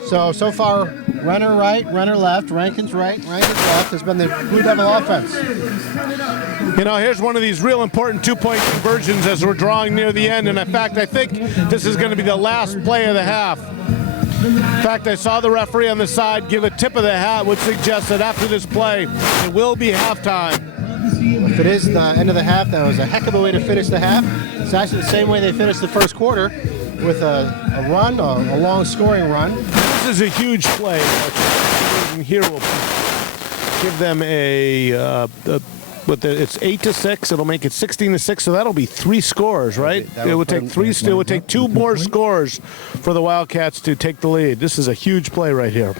So far, runner right, runner left, Rankin's right, Rankin's left has been the Blue Devil offense. You know, here's one of these real important two-point conversions as we're drawing near the end. And in fact, I think this is going to be the last play of the half. In fact, I saw the referee on the side give a tip of the hat, which suggests that after this play, it will be halftime. If it is the end of the half, that was a heck of a way to finish the half. It's actually the same way they finished the first quarter, with a run, a long scoring run. This is a huge play. And here we'll give them it's 8-6. It'll make it 16-6. So that'll be 3 scores, right? It would take 3. It would take 2 more scores for the Wildcats to take the lead. This is a huge play right here.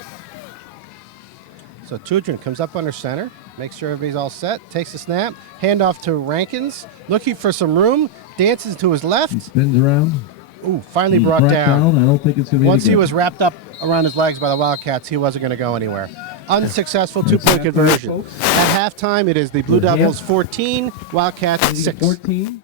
So Tudrin comes up under center, makes sure everybody's all set, takes the snap, handoff to Rankins, looking for some room, dances to his left. He spins around. Ooh, finally brought down. I don't think it's going to be Once any he good. was wrapped up around his legs by the Wildcats, he wasn't going to go anywhere. Unsuccessful two-point conversion. At halftime, it is the Blue Devils 14, Wildcats 6. 14.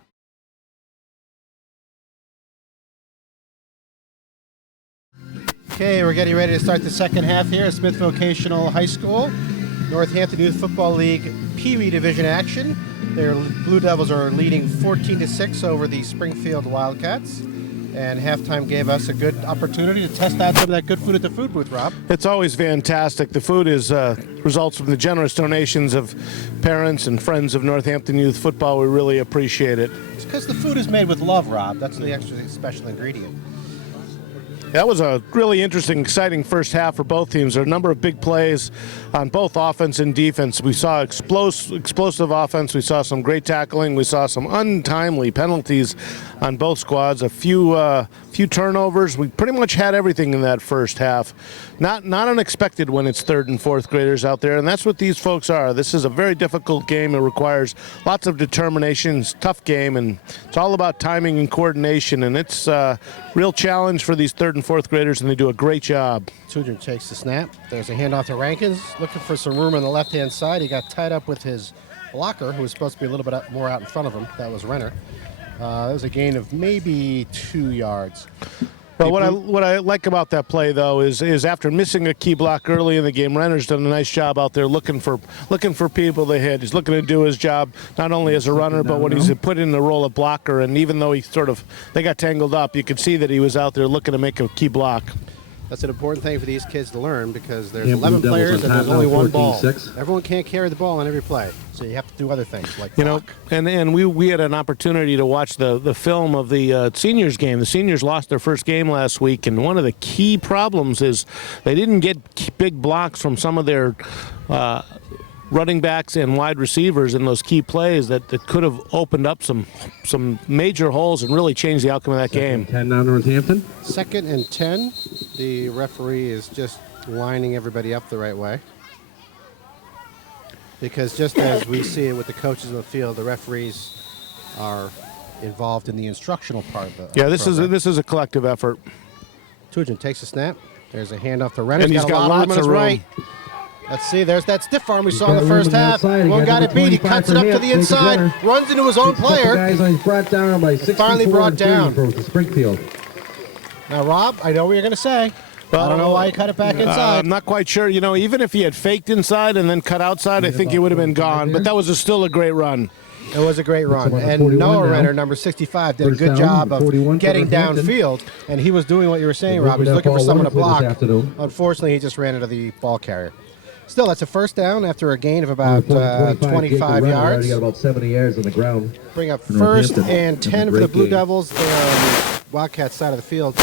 Okay, we're getting ready to start the second half here at Smith Vocational High School. Northampton Youth Football League Pee Wee Division action. Their Blue Devils are leading 14-6 over the Springfield Wildcats. And halftime gave us a good opportunity to test out some of that good food at the food booth, Rob. It's always fantastic. The food is results from the generous donations of parents and friends of Northampton Youth Football. We really appreciate it. It's because the food is made with love, Rob. That's the extra special ingredient. That was a really interesting, exciting first half for both teams. There are a number of big plays on both offense and defense. We saw explosive offense. We saw some great tackling. We saw some untimely penalties on both squads. A few turnovers. We pretty much had everything in that first half. Not unexpected when it's third and fourth graders out there, and that's what these folks are. This is a very difficult game. It requires lots of determination. It's a tough game, and it's all about timing and coordination, and it's a real challenge for these third and fourth graders, and they do a great job. Tudrin takes the snap. There's a handoff to Rankins, looking for some room on the left-hand side. He got tied up with his blocker, who was supposed to be a little bit more out in front of him. That was Renner. That was a gain of maybe 2 yards. Well, what I like about that play, though, is after missing a key block early in the game, Renner's done a nice job out there looking for people to hit. He's looking to do his job not only as a runner, but when he's put in the role of blocker. And even though they got tangled up, you could see that he was out there looking to make a key block. That's an important thing for these kids to learn because there's 11 players and there's only one ball. Everyone can't carry the ball on every play, so you have to do other things like block. And we had an opportunity to watch the film of the seniors game. The seniors lost their first game last week, and one of the key problems is they didn't get big blocks from some of their running backs and wide receivers in those key plays that could have opened up some major holes and really changed the outcome of that game. 10 now Northampton. 2nd and 10. The referee is just lining everybody up the right way. Because just as we see it with the coaches in the field, the referees are involved in the instructional part of the this is a collective effort. Tudrin takes a snap. There's a handoff to Renner. And he's got lots of room. Right. Let's see, there's that stiff arm we saw in the first half. One got it beat, he cuts it up to the inside, runs into his own player. Finally brought down. Springfield. Now, Rob, I know what you're going to say. I don't know why he cut it back inside. I'm not quite sure. Even if he had faked inside and then cut outside, I think he would have been gone. But that was still a great run. It was a great run. And Noah Renner, number 65, did a good job of getting downfield. And he was doing what you were saying, Rob. He was looking for someone to block. Unfortunately, he just ran into the ball carrier. Still, that's a first down after a gain of about 25 yards. He got about 70 yards on the ground. Bring up 1st and 10 for the Blue Devils. They're on the Wildcats side of the field,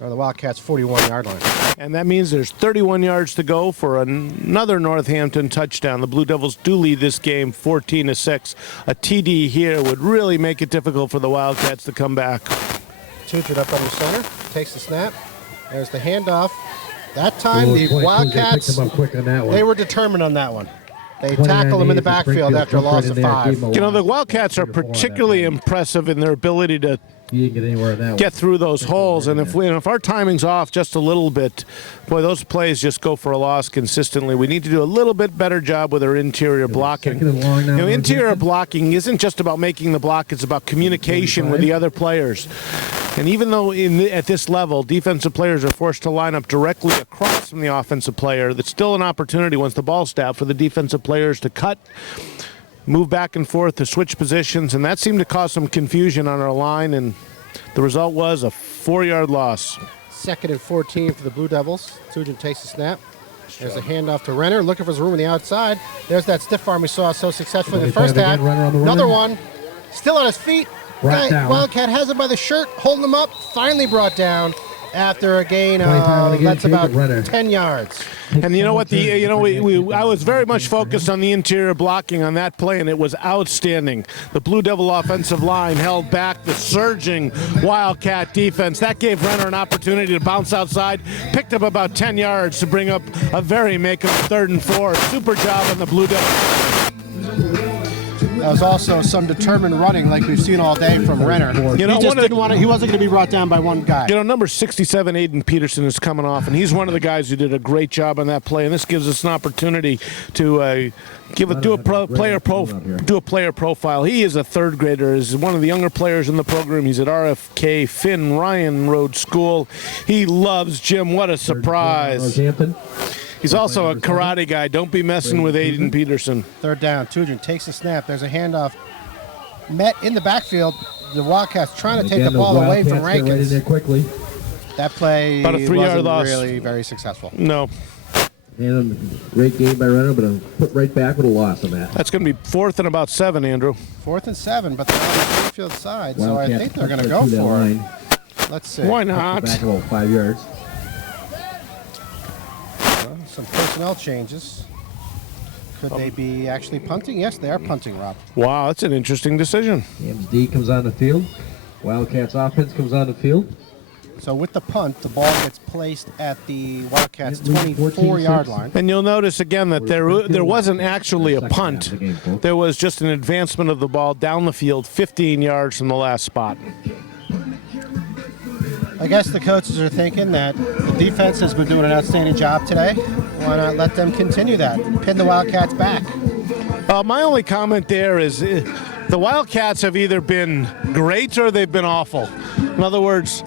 or the Wildcats' 41-yard line. And that means there's 31 yards to go for another Northampton touchdown. The Blue Devils do lead this game 14-6. A TD here would really make it difficult for the Wildcats to come back. Tudrin up under center, takes the snap. There's the handoff. That time, the Wildcats, they were determined on that one. They tackled him in the backfield after a loss of 5. The Wildcats are particularly impressive in their ability to He didn't get anywhere in that get through those holes. And if our timing's off just a little bit, boy, those plays just go for a loss consistently. We need to do a little bit better job with our interior blocking. Interior blocking isn't just about making the block, it's about communication with the other players. And even though at this level, defensive players are forced to line up directly across from the offensive player, that's still an opportunity once the ball's snapped for the defensive players to cut, move back and forth to switch positions, and that seemed to cause some confusion on our line, and the result was a 4-yard loss. 2nd and 14 for the Blue Devils. Tugent takes the snap. There's a handoff to Renner, looking for his room on the outside. There's that stiff arm we saw so successfully in the first half. Another one, still on his feet. Wildcat has him by the shirt, holding him up, finally brought down after a gain of, that's about 10 yards. And you know what? I was very much focused on the interior blocking on that play, and it was outstanding. The Blue Devil offensive line held back the surging Wildcat defense. That gave Renner an opportunity to bounce outside, picked up about 10 yards to bring up a very makeable 3rd and 4. Super job on the Blue Devil. That was also some determined running like we've seen all day from Renner. He just didn't want to, he wasn't going to be brought down by one guy. Number 67, Aiden Peterson, is coming off, and he's one of the guys who did a great job on that play, and this gives us an opportunity to do a player profile. He is a 3rd grader, is one of the younger players in the program. He's at RFK Finn Ryan Road School. He loves gym. What a surprise. He's also a karate guy. Don't be messing with Aiden Peterson. 3rd down. Tugent takes the snap. There's a handoff. Met in the backfield. The Wildcats trying to take the ball away from Rankins. That play about a 3-yard loss. Really very successful. No. And great game by Renner, but put right back with a loss on that. That's going to be 4th and about 7, Andrew. 4th and 7, but they're on the backfield side, so I think they're going to go for it. Let's see. Why not? Back about 5 yards. Some personnel changes. Could they be actually punting? Yes, they are punting, Rob. Wow, that's an interesting decision. Rams D comes on the field. Wildcats offense comes on the field. So with the punt, the ball gets placed at the Wildcats' 24-yard line. And you'll notice again that there wasn't actually a punt. There was just an advancement of the ball down the field 15 yards from the last spot. I guess the coaches are thinking that the defense has been doing an outstanding job today. Why not let them continue that? Pin the Wildcats back. My only comment there is the Wildcats have either been great or they've been awful. In other words,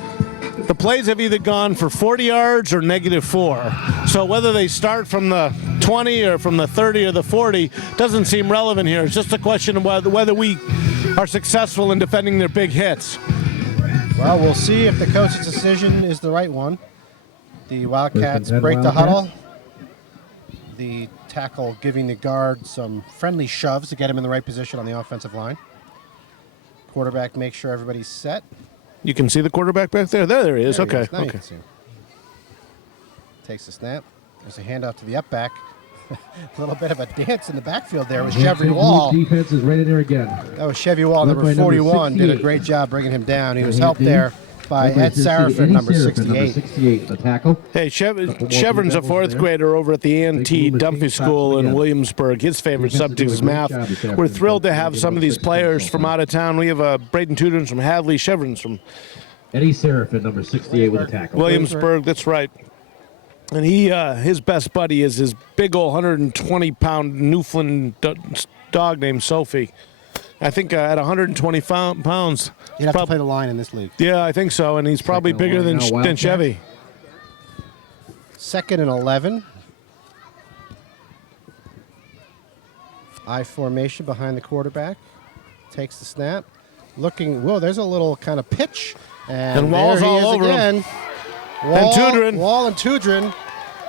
the plays have either gone for 40 yards or -4. So whether they start from the 20 or from the 30 or the 40 doesn't seem relevant here. It's just a question of whether we are successful in defending their big hits. Well, we'll see if the coach's decision is the right one. The Wildcats break the huddle. The tackle giving the guard some friendly shoves to get him in the right position on the offensive line. Quarterback makes sure everybody's set. You can see the quarterback back there? There he is. There he okay. is. Now you Okay. can see him. Takes the snap. There's a handoff to the up back. A little bit of a dance in the backfield there with Chevy Wall. Defense is right in there again. That was Chevy Wall, number 41. Did a great job bringing him down. He was helped there by Ed Sarafin, number 68. The tackle. Hey, Chevron's a 4th grader over at the A&T Dunphy School in Williamsburg. His favorite subject is math. We're thrilled to have some of these players from out of town. We have Braden Tudors from Hadley, Chevron's from Eddie Seraphin, number 68 with a tackle. Williamsburg, that's right. And his best buddy is his big old 120-pound Newfoundland dog named Sophie. I think at 120 pounds. You'd have to play the line in this league. Yeah, I think so, and he's probably bigger than Chevy. 2nd and 11. I formation behind the quarterback. Takes the snap. Looking, whoa, there's a little kind of pitch. And Wall's there he all is over again. him. And Wall and Tudrin.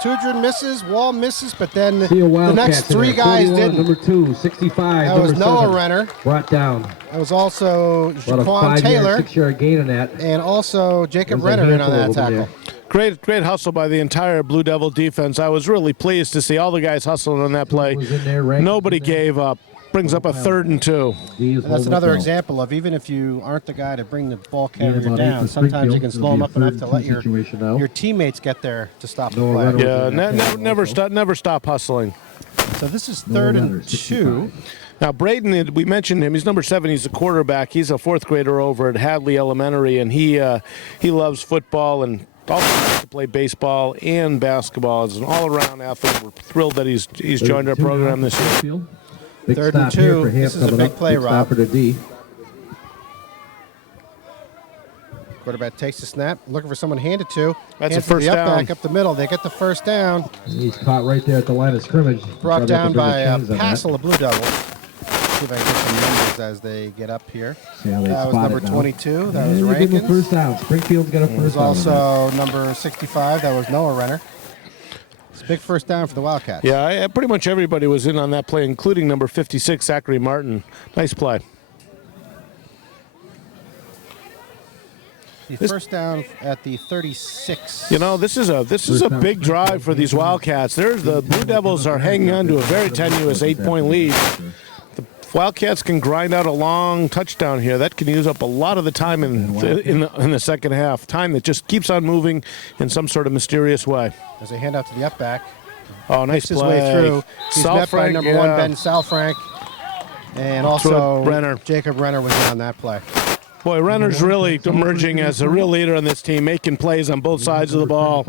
Tudrin misses, Wall misses, but then the next 3 guys didn't. Number 2, 65. That was Noah Renner. Brought down. That was also About Jaquan Taylor. 6-yard gain on that. And also Jacob Renner in on that tackle. Great hustle by the entire Blue Devil defense. I was really pleased to see all the guys hustling on that play. Nobody gave up. Brings up a 3rd and 2. And that's another example of even if you aren't the guy to bring the ball carrier down, sometimes you can slow them up enough to let your teammates get there to stop the play. Yeah, never stop hustling. So this is 3rd and 2. Now, Braden, we mentioned him. He's number 7. He's a quarterback. He's a 4th grader over at Hadley Elementary, and he loves football and also likes to play baseball and basketball. He's an all-around athlete. We're thrilled that he's joined our program this year. Big 3rd and 2. This is a big play, Rob. For the D. Quarterback takes the snap, looking for someone to hand it to. That's Hands a first to the down. Up back up the middle. They get the first down. He's caught right there at the line of scrimmage. Brought Probably have down to bring by the a chains on Passel of Blue Devils. See if I can get some numbers as they get up here. See how they That was spot number it now. 22. That And was they give him a Rankins. first down. Springfield's got a It was first down. also number 65. That was Noah Renner. It's a big first down for the Wildcats. Yeah, pretty much everybody was in on that play, including number 56, Zachary Martin. Nice play. The first down at the 36. You know, this is a big drive for these Wildcats. The Blue Devils are hanging on to a very tenuous 8-point lead. The Wildcats can grind out a long touchdown here. That can use up a lot of the time in the second half. Time that just keeps on moving in some sort of mysterious way. As they hand out to the Up back. Oh, nice His play. way through. He's met by number 1, Ben Salfrank. And also Renner. Jacob Renner was in on that play. Boy, Renner's really emerging as a real leader on this team, making plays on both sides of the ball.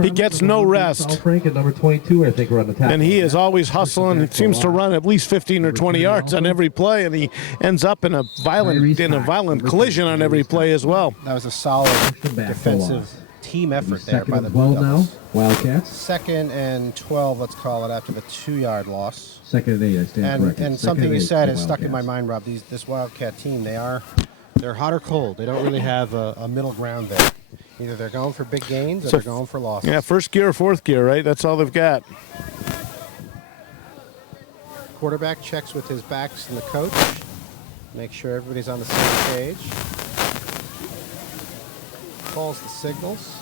He gets no rest. Frank at number 22, I think, we're on the tackle. And he is always hustling. He seems to run at least 15 or 20 yards on every play, and he ends up in a violent collision on every play as well. That was a solid defensive team effort there by the 12 Blue now, Devils. Wildcats. 2nd and 12, let's call it, after the 2-yard loss. 2nd and 8, I stand corrected. And 2nd something and you 8 said for is stuck in my Wildcats. mind, Rob. This Wildcat team, they're hot or cold. They don't really have a middle ground there. Either they're going for big gains or So- they're going for losses. Yeah, 1st gear or 4th gear, right? That's all they've got. Quarterback checks with his backs and the coach. Make sure everybody's on the same page. Calls the signals.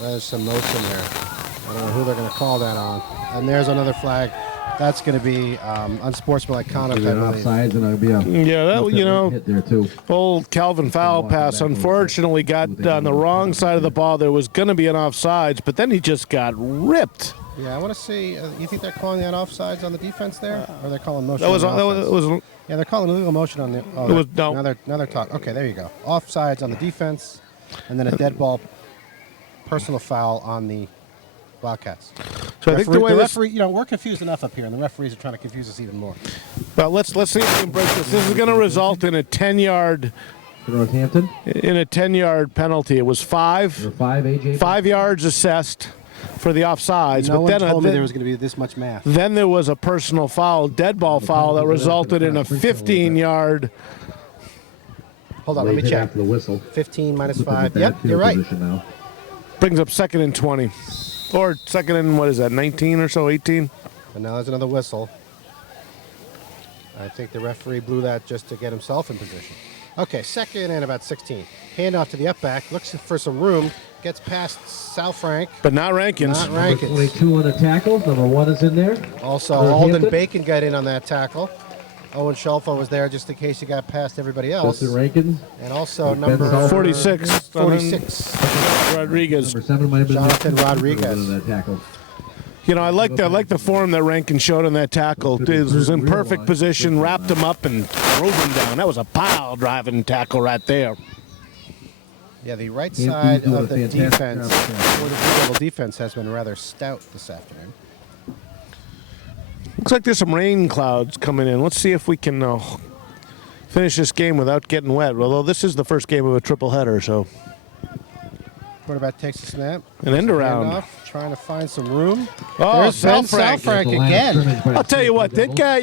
There's some motion there. I don't know who they're going to call that on. And there's another flag. That's going to be unsportsmanlike conduct, I An believe. offsides, and it'll be a Yeah, that hit there too. old Calvin foul pass unfortunately got on the wrong side of the ball. There was going to be an offsides, but then he just got ripped. Yeah, I want to see. You think they're calling that offsides on the defense there, or they're calling motion? That was on the offense? – Yeah, they're calling illegal motion on the. Oh, It was- no. Now they're talking. Okay, there you go. Offsides on the defense, and then a dead ball, personal foul on the Wildcats. So I think the way this, referee, we're confused enough up here, and the referees are trying to confuse us even more. well, let's see if we can break this. This is going to result in a 10-yard Northampton, penalty. It was or 5 5, AJ. 5 yards assessed for the offsides, No but one then told me there was going to be this much math. then there was a personal foul, dead ball foul that resulted in a 15-yard. Hold on, let me check. After the whistle. 15 minus Looking at 5. bad Yep, field you're right. position now. Brings up 2nd and 20. Or 2nd and, what is that, 19 or so, 18? And now there's another whistle. I think the referee blew that just to get himself in position. Okay, 2nd and about 16. Handoff to the up back. Looks for some room. Gets past Salfrank. But not Rankins. Not Number Rankins. 22 on the tackle. Number 1 is in there. Also, Northampton. Alden Bacon got in on that tackle. Owen Shelfo was there just in case he got past everybody else. Justin Rankins. And also Ben number Salfrank. 46. 46. Rodriguez. Number 7 might have been Jonathan Rodriguez. on that tackle. You know, I like the form that Rankin showed on that tackle. He was in perfect position, wrapped him up, and drove him down. That was a pile driving tackle right there. Yeah, the right He- side he's doing of a the fantastic defense, job. or the Blue Devil defense, has been rather stout this afternoon. Looks like there's some rain clouds coming in. Let's see if we can finish this game without getting wet. Although this is the first game of a triple header, so Quarterback takes the snap. an end around. Handoff, trying to find some room. Oh, There's Ben Salfrank. Salfrank again. I'll tell you what, that guy,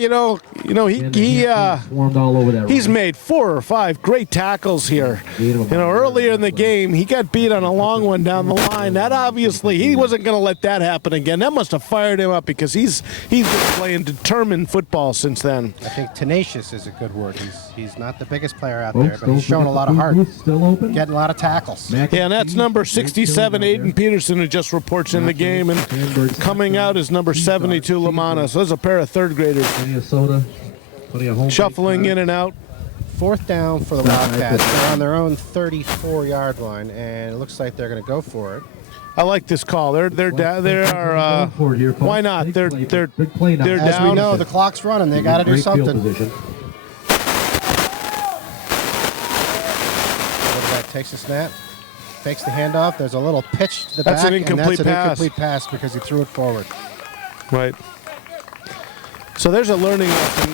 swarmed all over that. he's run. made 4 or 5 great tackles here. Earlier in the game, he got beat on a long one down the line. That obviously, he wasn't going to let that happen again. That must have fired him up because he's been playing determined football since then. I think tenacious is a good word. He's not the biggest player out Folks, there, but don't he's showing a forget lot the of heart. booth Still open. Getting a lot of tackles. Mac Yeah, and that's Steve, number great killing 67, out there. Aiden Peterson, who just reports in the game, and coming out is number 72, Lamanna. So there's a pair of third graders Plenty of soda. Plenty of home. shuffling in and out. 4th down for the Wildcats. They're on their own 34-yard line, and it looks like they're going to go for it. I like this call. They're why not? They're Big play now. they're As we down. know, the clock's running. They got to do Great field something. position. Quarterback takes the snap, fakes the handoff. There's a little pitch to the That's back, an incomplete and that's an pass. incomplete pass because he threw it forward. Right. So there's a learning lesson.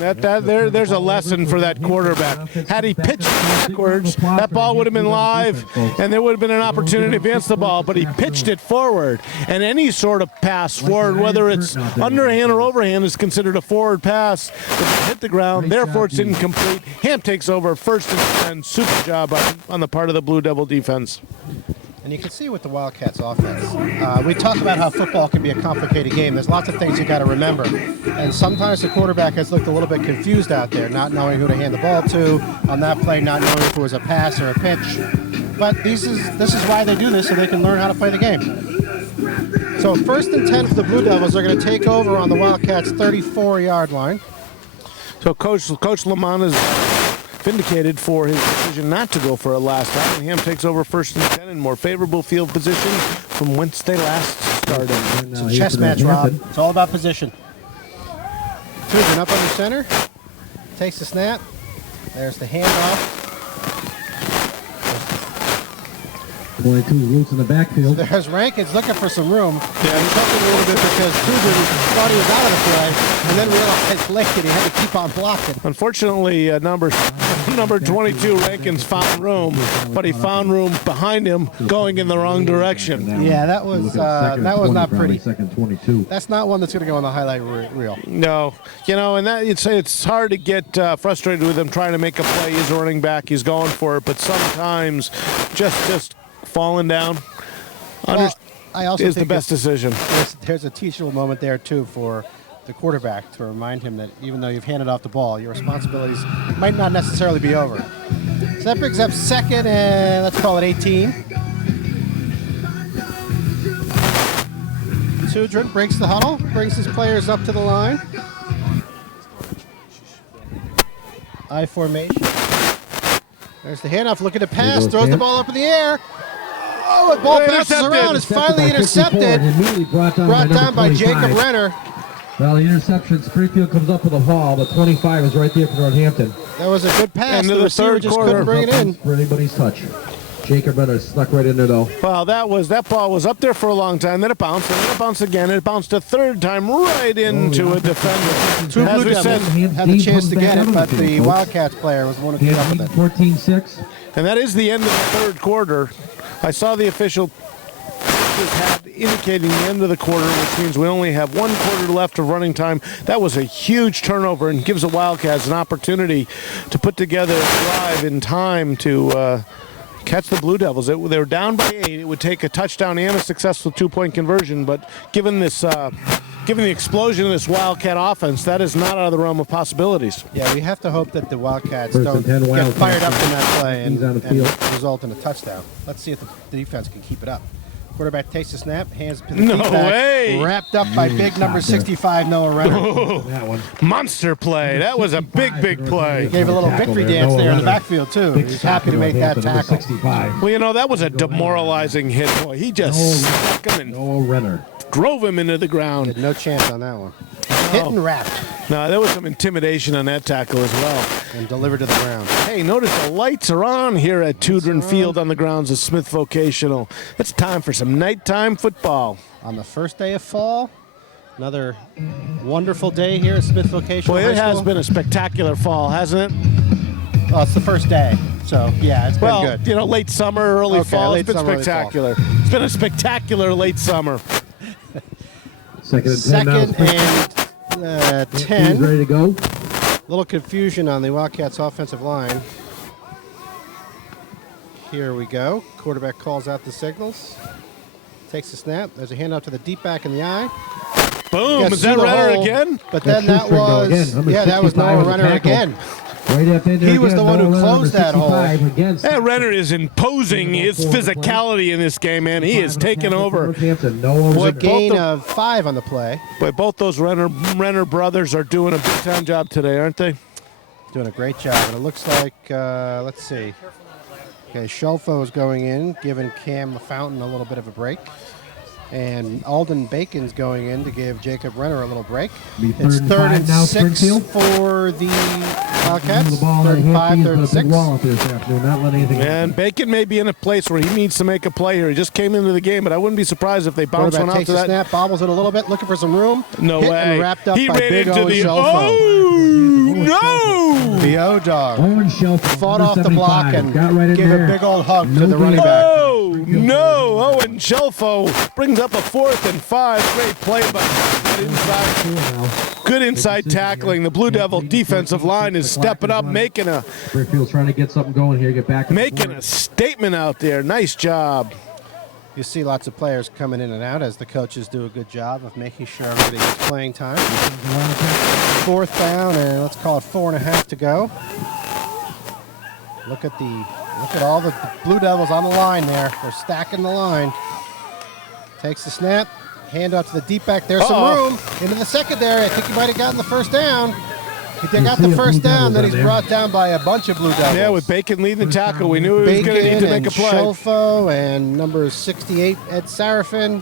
There's a lesson for that quarterback. Had he pitched backwards, that ball would have been live, and there would have been an opportunity to advance the ball. But he pitched it forward, and any sort of pass forward, whether it's underhand or overhand, is considered a forward pass. If it hit the ground, therefore it's incomplete. Ham takes over, 1st and 10. Super job on the part of the Blue Devil defense. And you can see with the Wildcats offense, we talk about how football can be a complicated game. There's lots of things you got to remember. And sometimes the quarterback has looked a little bit confused out there, not knowing who to hand the ball to, on that play, not knowing if it was a pass or a pitch. But this is why they do this, so they can learn how to play the game. So 1st and 10 for the Blue Devils. Are going to take over on the Wildcats' 34-yard line. So Coach Lamont is vindicated for his decision not to go for a last time, and Ham takes over 1st and 10 in more favorable field position from whence they last started. It's a chess match, Rob. It's all about position. Tubin up under center, takes the snap. There's the handoff. 22 loose in the backfield. There's Rankins looking for some room. Yeah, he's looking a little bit because Tubin thought he was out of the play, and then realized late and he had to keep on blocking. Unfortunately, number 22 Rankins found room, but he found room behind him going in the wrong direction. Yeah, that was not pretty. Second 22. That's not one that's going to go on the highlight reel. No, and that it's hard to get frustrated with him trying to make a play. He's a running back, he's going for it, but sometimes just falling down Well, I also is the think best decision. there's a teachable moment there too for the quarterback to remind him that even though you've handed off the ball, your responsibilities might not necessarily be over. So that brings up 2nd and let's call it 18. Sudrin breaks the huddle, brings his players up to the line. I formation. There's the handoff, looking to pass, throws the ball up in the air. Oh, the ball bounces around, it's finally intercepted. Brought down by Jacob Renner. Well, the interception, Springfield comes up with a ball. The 25 is right there for Northampton. That was a good pass. Into The the receiver third just quarter. couldn't bring it in. For anybody's touch. Jacob Renner snuck right in there, though. Well, that ball was up there for a long time. Then it bounced, and then it bounced again. And it bounced a 3rd time right into a defender. Two As Blue we said, Devils had the chance to get it, but the Wildcats player was the one who came up with it. 14-6. and that is the end of the 3rd quarter. I saw the official had indicating the end of the quarter, which means we only have 1 quarter left of running time. That was a huge turnover and gives the Wildcats an opportunity to put together a drive in time to catch the Blue Devils. They were down by 8. It would take a touchdown and a successful 2-point conversion, but given this, given the explosion of this Wildcat offense, that is not out of the realm of possibilities. Yeah, we have to hope that the Wildcats First don't and 10 get Wildcats. fired up in that play He's on the field. result in a touchdown. Let's see if the defense can keep it up. Quarterback takes the snap, hands to the No feedback, way. wrapped up by big number 65 Noah Renner. That one. Monster play. That was a big play. Gave a little victory dance there in the backfield too. Big He's happy to make that tackle. 65. Well, you know, that was a demoralizing hit. Boy, he just stuck him and Noah Renner. drove him into the ground. Had no chance on that one. Hit and wrapped No, there was some intimidation on that tackle as well. and delivered to the ground. Hey, notice the lights are on here at Tudrin Field on the grounds of Smith Vocational. It's time for some nighttime football. On the first day of fall, another wonderful day here at Smith Vocational Boy, High it has School. been a spectacular fall, hasn't it? Well, it's the first day, so yeah, it's been Well, good. you know, late summer, early Okay, fall. late It's been summer, early fall. spectacular. It's been a spectacular late summer. Second and 10 now. Second and He's 10. ready to go. Little confusion on the Wildcats offensive line. Here we go. Quarterback calls out the signals. Takes the snap. There's a handoff to the deep back in the eye. Boom. Gets Is that through the Renner hole, again? But then that Schuster go again. was, Number yeah, that was 65 Noah with the Renner tackle. again. Right up in there He was again, the one who Noah Renner, closed that hole. 65 against. Yeah, Renner is imposing his physicality in this game, man. He is taking over. Northampton, Noah It's a Renner. gain of 5 on the play. But both those Renner brothers are doing a big-time job today, aren't they? Doing a great job. And it looks like, let's see. Okay, Shelfo is going in, giving Cam Fountain a little bit of a break. And Alden Bacon's going in to give Jacob Renner a little break. Be It's third and now, 6 Springfield. for the Wildcats. The ball Third and 5, third and big 6. wall out there this afternoon. Not letting anything And Bacon may be in a place where he needs to make a play here. He just came into the game, but I wouldn't be surprised if they bounce one Quarterback out takes to the that. snap, bobbles it a little bit, looking for some room. No Hit way. And wrapped up He by ran Big into Owen the. Shelfo. No! The O-Dog. Owen Shelf Fought off the block and got right in gave there. a big old hug No to the running gain. back. Oh, no. Owen Shelfo brings up a 4th and 5. Great play, but good inside tackling. The Blue Devil defensive line is stepping up, making a Springfield's trying to get something going here, get back. making a statement out there. Nice job. You see lots of players coming in and out as the coaches do a good job of making sure everybody gets playing time. 4th down, and let's call it 4.5 to go. Look at all the Blue Devils on the line there. They're stacking the line. Takes the snap, hand out to the deep back. There's some room into the secondary. I think he might have gotten the first down. He got the first down, then he's brought down by a bunch of Blue Devils. Yeah, with Bacon leading the tackle, we knew he was going to need to make a play. Shelfo and number 68, Ed Sarafin.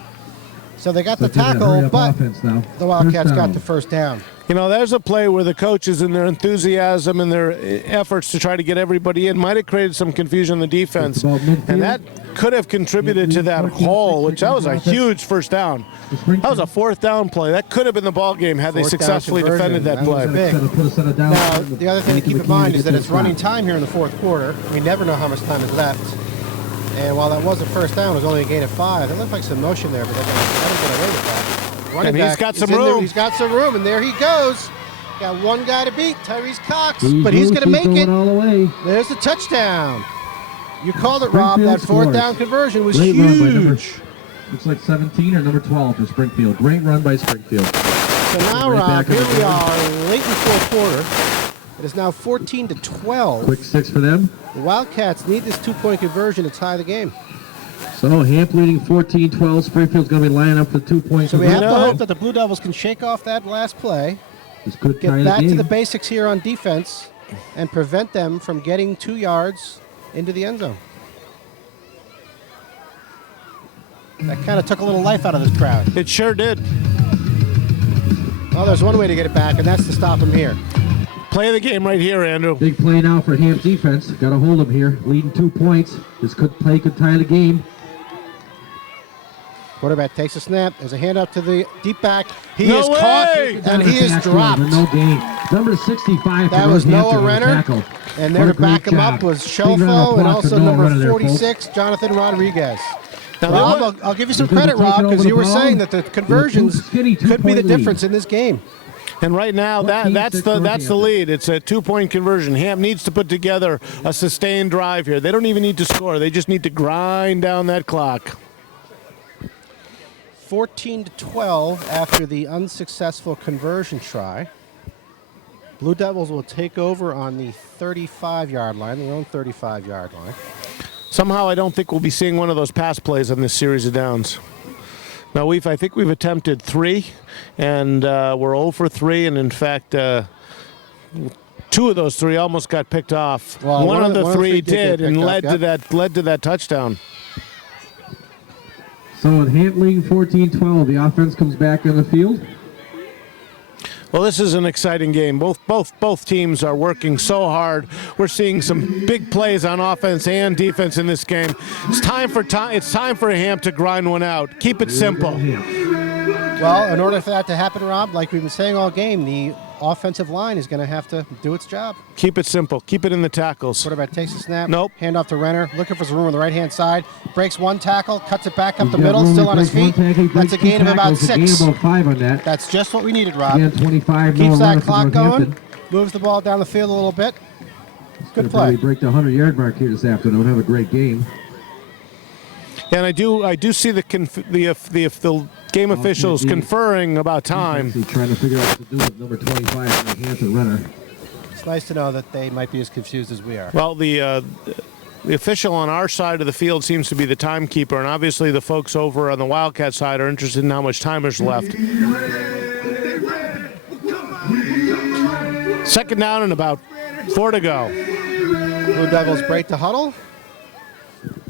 So they got the tackle, but the Wildcats got the first down. You know, there's a play where the coaches in their enthusiasm and their efforts to try to get everybody in might have created some confusion in the defense. And that could have contributed to that hole, which that was a huge first down. That was a 4th down play. That could have been the ball game had they successfully defended that play. Now, the other thing to keep in mind is that it's running time here in the 4th quarter. We never know how much time is left. And while that was a first down, it was only a gain of 5. It looked like some motion there, but they're going to get away with that. And he's got some room. He's got some room, and there he goes. Got one guy to beat, Tyrese Cox, but he's going to make it. All the way. There's the touchdown. You called it, Rob. That 4th down conversion was Great run by huge. looks like 17 or number 12 for Springfield. Great run by Springfield. So now, Right Rob, back in here the we game. are, late in the 4th quarter. It is now 14-12. Quick 6 for them. The Wildcats need this 2-point conversion to tie the game. So Hamp leading 14-12. Springfield's going to be lining up for 2 points. So we have to hope that the Blue Devils can shake off that last play, This could tie get back the to game. the basics here on defense, and prevent them from getting 2 yards into the end zone. That kind of took a little life out of this crowd. It sure did. Well, there's one way to get it back, and that's to stop him here. Play of the game right here, Andrew. Big play now for Hamp defense. Got to hold them here. Leading 2 points. This could tie the game. Quarterback takes a snap. There's a handout to the deep back. He No is way! caught, and he is dropped. No gain. Number 65. That for was Northampton Noah on the Renner. tackle. And there What to a back great him up job. was Big round of Shelfo and applause also for Noah number Renner there, 46, Jonathan Rodriguez. Now, Rob, I'll give you some credit, Rob, because you were saying that the conversions could be the difference in this game. And right now, that's the lead. It's a 2-point conversion. Hamp needs to put together a sustained drive here. They don't even need to score. They just need to grind down that clock. 14-12 after the unsuccessful conversion try. Blue Devils will take over on the 35-yard line, their own 35-yard line. Somehow, I don't think we'll be seeing one of those pass plays on this series of downs. Now, I think we've attempted 3, and we're 0 for 3, and in fact, 2 of those 3 almost got picked off. Well, one of the 3 did did, get and picked off, led to that touchdown. So with Hamp leading 14-12, the offense comes back on the field. Well, this is an exciting game. Both teams are working so hard. We're seeing some big plays on offense and defense in this game. It's time for Hamp to grind one out. Keep it simple. Well, in order for that to happen, Rob, like we've been saying all game, the offensive line is going to have to do its job. Keep it simple. Keep it in the tackles. Quarterback takes a snap. Nope. Hand off to Renner. Looking for some room on the right-hand side. Breaks one tackle. Cuts it back up the middle. Still on his feet. That's a gain of about 6. Gain of about 5 on that. That's just what we needed, Rob. Again, 25. Keeps Noah that Renner for clock going. Northampton. Moves the ball down the field a little bit. Good Gonna play. probably break the 100-yard mark here this afternoon. Have a great game. And I do see the game officials conferring about time. Trying to figure out what to do with number 25 for Hampton Renner. It's nice to know that they might be as confused as we are. Well, the official on our side of the field seems to be the timekeeper, and obviously the folks over on the Wildcat side are interested in how much time is left. 2nd down and about 4 to go. Blue Devils break the huddle.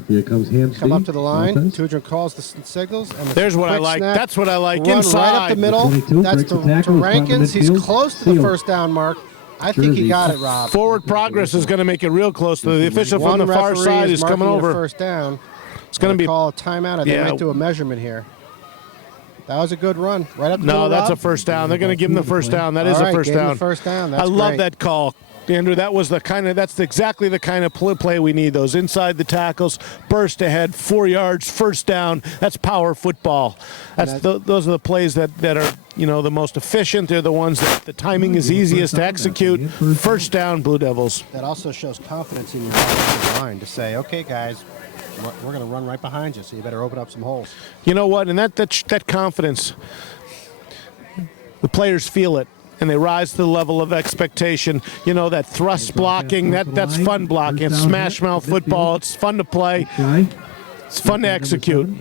Here comes Hamsey. Come up to the line. Offense. Tudor calls the signals. And There's what I quick like. snap, That's what I like. run Inside. right up the middle. 22 That's breaks to the tackle, Rankins. He's midfield. close to the Sealed. first down mark. I think he Jersey. got it, Rob. Forward progress is going to make it real close. The official from One the far referee side is coming marking it a over. first down. It's going to be. Call a timeout. They Yeah. might do a measurement here. That was a good run. Right up the No, middle, that's a Rob. first down. They're going to give him the first down. That is All a right, first gave him down. the first down. That's I love great. that call, Andrew. That's exactly the kind of play we need. Those inside the tackles, burst ahead, 4 yards, first down. That's power football. Those are the plays that are the most efficient. They're the ones that the timing is easiest to execute. First down, Blue Devils. That also shows confidence in your offensive line to say, okay, guys, we're going to run right behind you, so you better open up some holes. You know what? And that confidence, the players feel it. And they rise to the level of expectation. That thrust blocking, that's fun blocking. It's smash mouth football. It's fun to play. It's fun to execute.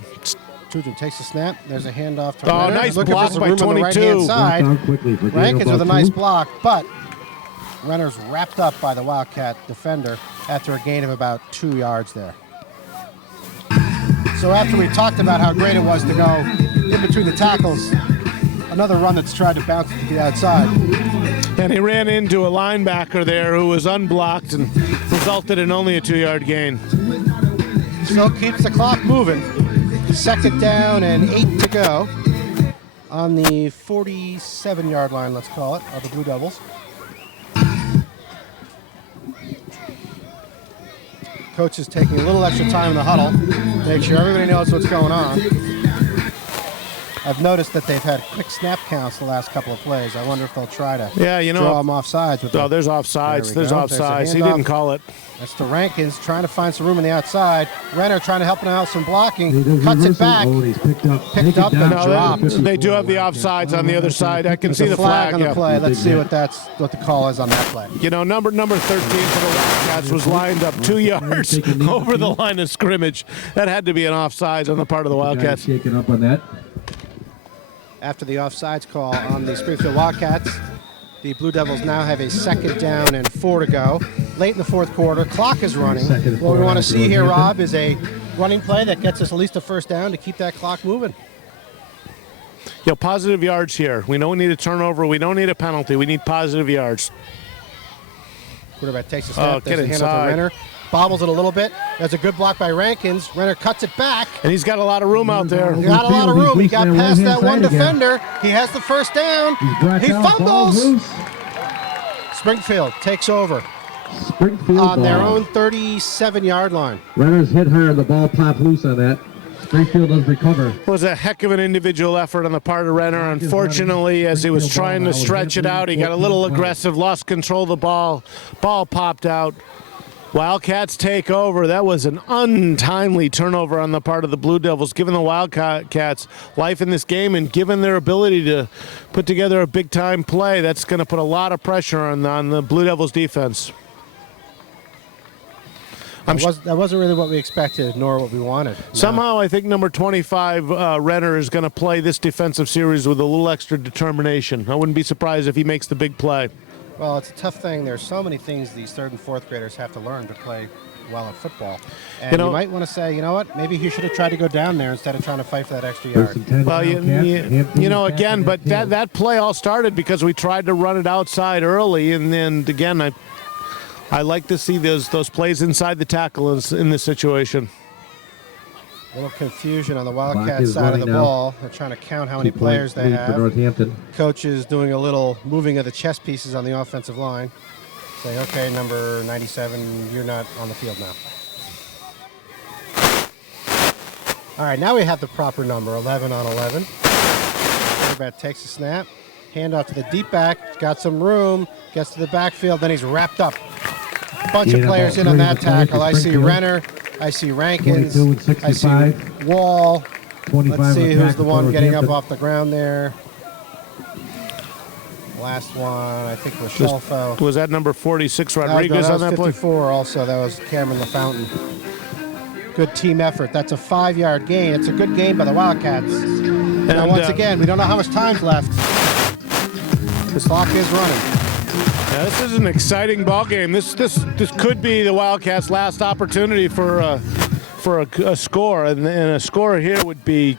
Tudor takes a snap. There's a handoff to Oh, Renner. nice Looking for block some by room on the 22. right-hand side. Rankins with a nice block. block, but Renner's wrapped up by the Wildcat defender after a gain of about 2 yards there. So after we talked about how great it was to go in between the tackles, another run that's tried to bounce to the outside. And he ran into a linebacker there who was unblocked and resulted in only a 2-yard gain. Still keeps the clock moving. Second down and 8 to go on the 47-yard line, let's call it, of the Blue Devils. Coach is taking a little extra time in the huddle, make sure everybody knows what's going on. I've noticed that they've had quick snap counts the last couple of plays. I wonder if they'll try to draw them off sides. Oh, there's offsides. There's offsides. He didn't call it. That's to Rankins, trying to find some room on the outside. Renner trying to help him out some blocking. Cuts it back. He's picked up and dropped. They do have the offsides on the other side. I can see the flag on the yeah. play. Let's see what the call is on that play. Number 13 for the Wildcats was lined up 2 yards over the line of scrimmage. That had to be an offsides on the part of the Wildcats. Shaking up on that. After the offsides call on the Springfield Wildcats, the Blue Devils now have a second down and 4 to go. Late in the fourth quarter, clock is running. What we want to see here, Rob, is a running play that gets us at least a first down to keep that clock moving. Positive yards here. We don't need a turnover. We don't need a penalty. We need positive yards. Quarterback takes a snap. Get There's a handoff inside. to Renner. Bobbles it a little bit. There's a good block by Rankins. Renner cuts it back. And he's got a lot of room out there. He got a lot of room. He got past that one defender. He has the first down. He fumbles. Springfield takes over on their own 37-yard line. Renner's hit hard. The ball popped loose on that. Springfield does recover. It was a heck of an individual effort on the part of Renner. Unfortunately, as he was trying to stretch it out, he got a little aggressive, lost control of the ball. Ball popped out. Wildcats take over. That was an untimely turnover on the part of the Blue Devils, giving the Wildcats life in this game and given their ability to put together a big-time play. That's going to put a lot of pressure on the Blue Devils defense. That wasn't really what we expected, nor what we wanted. Somehow, I think number 25, Renner, is going to play this defensive series with a little extra determination. I wouldn't be surprised if he makes the big play. Well, it's a tough thing. There's so many things these third and fourth graders have to learn to play well at football. And you might want to say, you know what, maybe he should have tried to go down there instead of trying to fight for that extra yard. Well, again, but that play all started because we tried to run it outside early, and then, again, I like to see those plays inside the tackle in this situation. A little confusion on the Wildcat side of the ball. They're trying to count how many players they have. Coach is doing a little moving of the chess pieces on the offensive line. Say, okay, number 97, you're not on the field now. All right, now we have the proper number, 11 on 11. Quarterback takes a snap, handoff to the deep back, got some room, gets to the backfield, then he's wrapped up. A bunch of players in on that tackle. I see Renner. I see Rankins. I see Wall. Let's see who's the one getting up off the ground there. Last one, I think, was Shelfo. Was that number 46 Rodriguez on that play? 54 also. That was Cameron LaFountain. Good team effort. That's a 5-yard gain. It's a good game by the Wildcats. Now, once again, we don't know how much time's left. This clock is running. Yeah, this is an exciting ball game. This could be the Wildcats' last opportunity for for a score, and a score here would be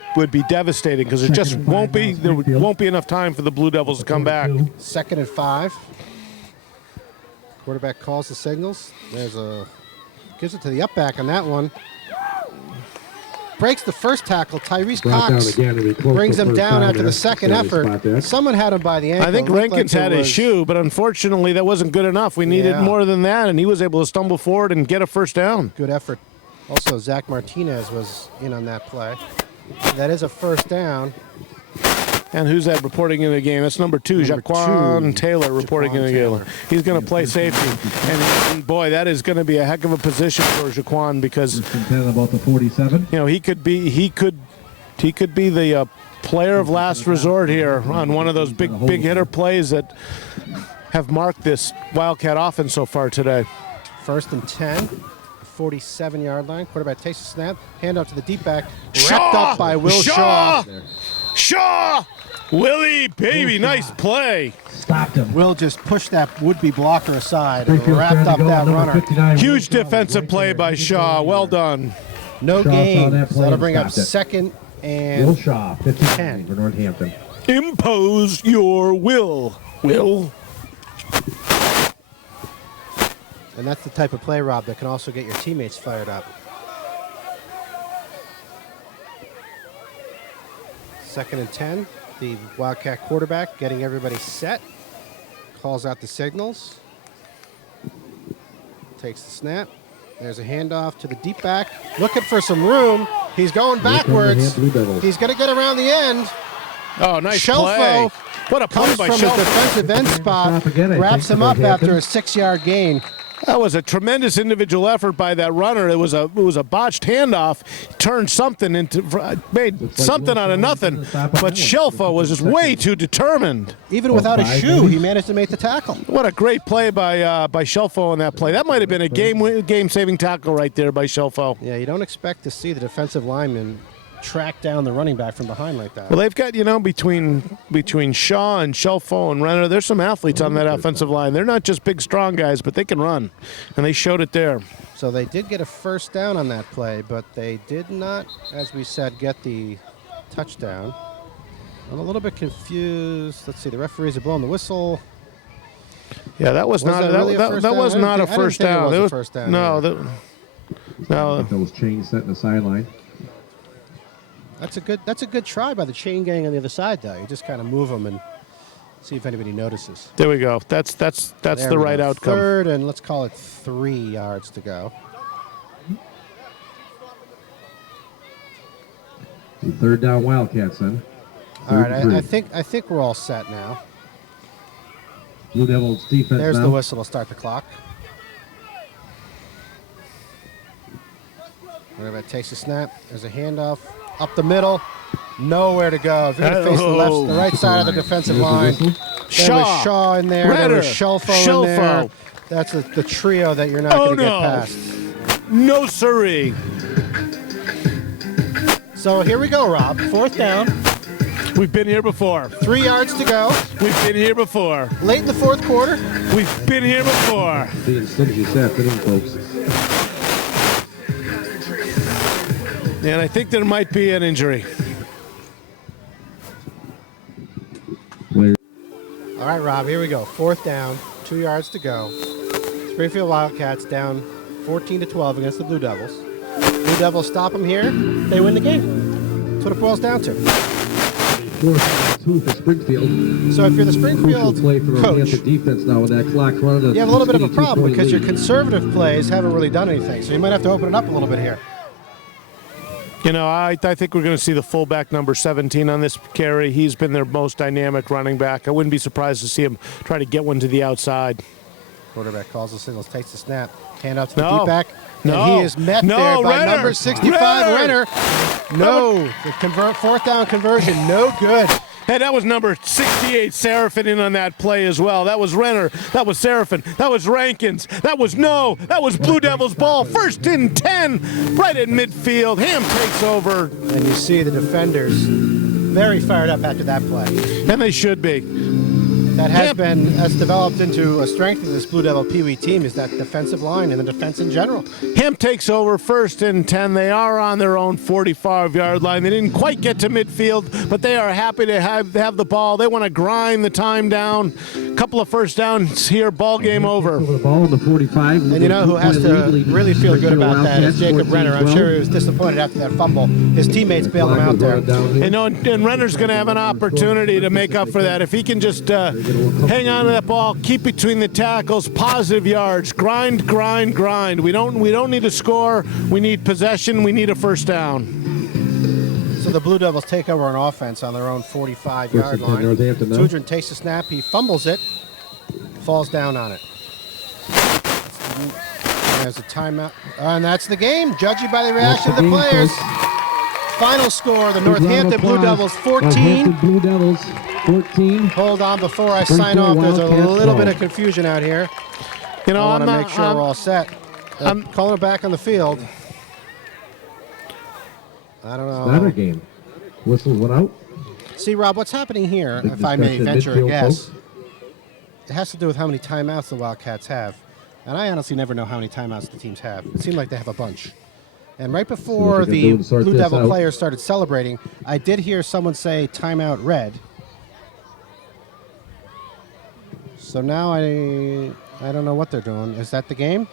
devastating because there won't be enough time for the Blue Devils to come back. 2nd and 5. Quarterback calls the signals. Gives it to the up back on that one. Breaks the first tackle. Tyrese Cox brings him down after the second effort. Someone had him by the ankle. I think Rankins had his shoe, but unfortunately that wasn't good enough. We needed more than that, and he was able to stumble forward and get a first down. Good effort. Also, Zach Martinez was in on that play. That is a first down. And who's that reporting in the game? That's number 2, Jaquan Taylor reporting in the game. He's going to play safety. And boy, that is going to be a heck of a position for Jaquan because about the 47. You know, he could be the player of last resort here on one of those big hitter plays that have marked this Wildcat offense so far today. 1st and 10. 47-yard line. Quarterback takes a snap. Hand off to the deep back. Shaw! Wrapped up by Will Shaw. Shaw! Willie, baby, nice play. Stopped him. Will just pushed that would-be blocker aside and wrapped up that runner. Huge defensive play by Shaw. Well done. No gain. So that'll bring up 2nd and Will Shaw, 15 10 for Northampton. Impose your will. Will. And that's the type of play, Rob, that can also get your teammates fired up. 2nd and 10. The Wildcat quarterback getting everybody set. Calls out the signals. Takes the snap. There's a handoff to the deep back. Looking for some room. He's going backwards. He's going to get around the end. Oh, nice Shelfo play. What a play comes by from the Shelfo. defensive end spot. Wraps him up after a 6-yard gain. That was a tremendous individual effort by that runner. It was a botched handoff. Turned something into, made something out of nothing. But Shelfo was just way too determined. Even without a shoe, he managed to make the tackle. What a great play by Shelfo on that play. That might have been a game-saving tackle right there by Shelfo. Yeah, you don't expect to see the defensive lineman track down the running back from behind like that. Well, they've got, between Shaw and Shelfo and Renner, there's some athletes on that offensive line. They're not just big, strong guys, but they can run, and they showed it there. So they did get a first down on that play, but they did not, as we said, get the touchdown. I'm a little bit confused. Let's see, the referees are blowing the whistle. Yeah, that was not that was not a first down. It was a first down. No, That was chain set in the sideline. That's a good try by the chain gang on the other side, though. You just kind of move them and see if anybody notices. There we go. That's the right outcome. 3rd and let's call it 3 yards to go. The 3rd down Wildcats then. All right, I think we're all set now. Blue Devils defense. There's now. the whistle to start the clock. Quarterback takes a snap. There's a handoff up the middle. Nowhere to go. If you're going to face the right side of the defensive line. There was Shaw in there. Renner, there was Shelfo in there. That's the trio that you're not going to get past. No siree. So here we go, Rob. 4th down. We've been here before. 3 yards to go. We've been here before. Late in the 4th quarter. We've been here before. Being stingy this afternoon, folks. And I think there might be an injury. All right, Rob, here we go. 4th down, 2 yards to go. Springfield Wildcats down 14-12 against the Blue Devils. Blue Devils stop them here. They win the game. That's what it boils down to. 4th and 2 for Springfield. So if you're the Springfield play for coach, defense now with that clock running. you have a little bit of a problem because your conservative plays haven't really done anything. So you might have to open it up a little bit here. I think we're going to see the fullback number 17 on this carry. He's been their most dynamic running back. I wouldn't be surprised to see him try to get one to the outside. Quarterback calls the signals, takes the snap, hand out to the deep back. And No. he is met there by Renner. number 65, Renner. No, the 4th down conversion, no good. Hey, that was number 68, Seraphin, in on that play as well. That was Renner. That was Seraphin. That was Rankins. That was Blue Devils ball. 1st and 10, right in midfield. Ham takes over. And you see the defenders very fired up after that play. And they should be. that has developed into a strength of this Blue Devil Pee Wee team is that defensive line and the defense in general. Hemp takes over, 1st and 10. They are on their own 45-yard line. They didn't quite get to midfield, but they are happy to have the ball. They want to grind the time down. A couple of first downs here, ball game over. The ball on the 45. And you know who has to really feel good about that is Jacob Renner. I'm sure he was disappointed after that fumble. His teammates bailed him out there. And Renner's going to have an opportunity to make up for that. If he can just hang on to that ball, keep between the tackles, positive yards, grind, grind, grind. We don't need to score. We need possession. We need a first down. So the Blue Devils take over on offense on their own 45-yard line. Tudrin takes the snap. He fumbles it. Falls down on it. There's a timeout. And that's the game, judging by the reaction of the players. Final score, the Northampton Blue Devils 14. Blue Devils 14. Hold on, before I sign off, there's a little bit of confusion out here. You know, I want to make sure we're all set. I'm calling it back on the field. I don't know. Another game. Whistles went out. See, Rob, what's happening here, Big if I may discussion, venture a midfield, guess, folks. it has to do with how many timeouts the Wildcats have. And I honestly never know how many timeouts the teams have. It seemed like they have a bunch. And right before the Blue Devil players started celebrating, I did hear someone say timeout red. So now I don't know what they're doing. Is that the game?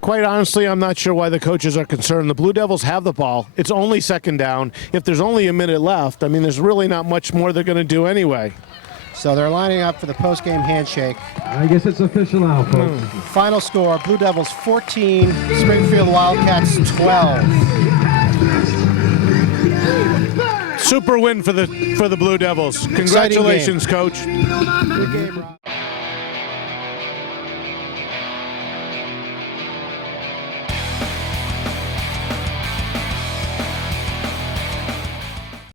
Quite honestly, I'm not sure why the coaches are concerned. The Blue Devils have the ball. It's only 2nd down. If there's only a minute left, I mean, there's really not much more they're going to do anyway. So they're lining up for the post-game handshake. I guess it's official now, folks. Final score, Blue Devils 14, Springfield Wildcats 12. Super win for the Blue Devils. Congratulations, Coach. Good game, Rob.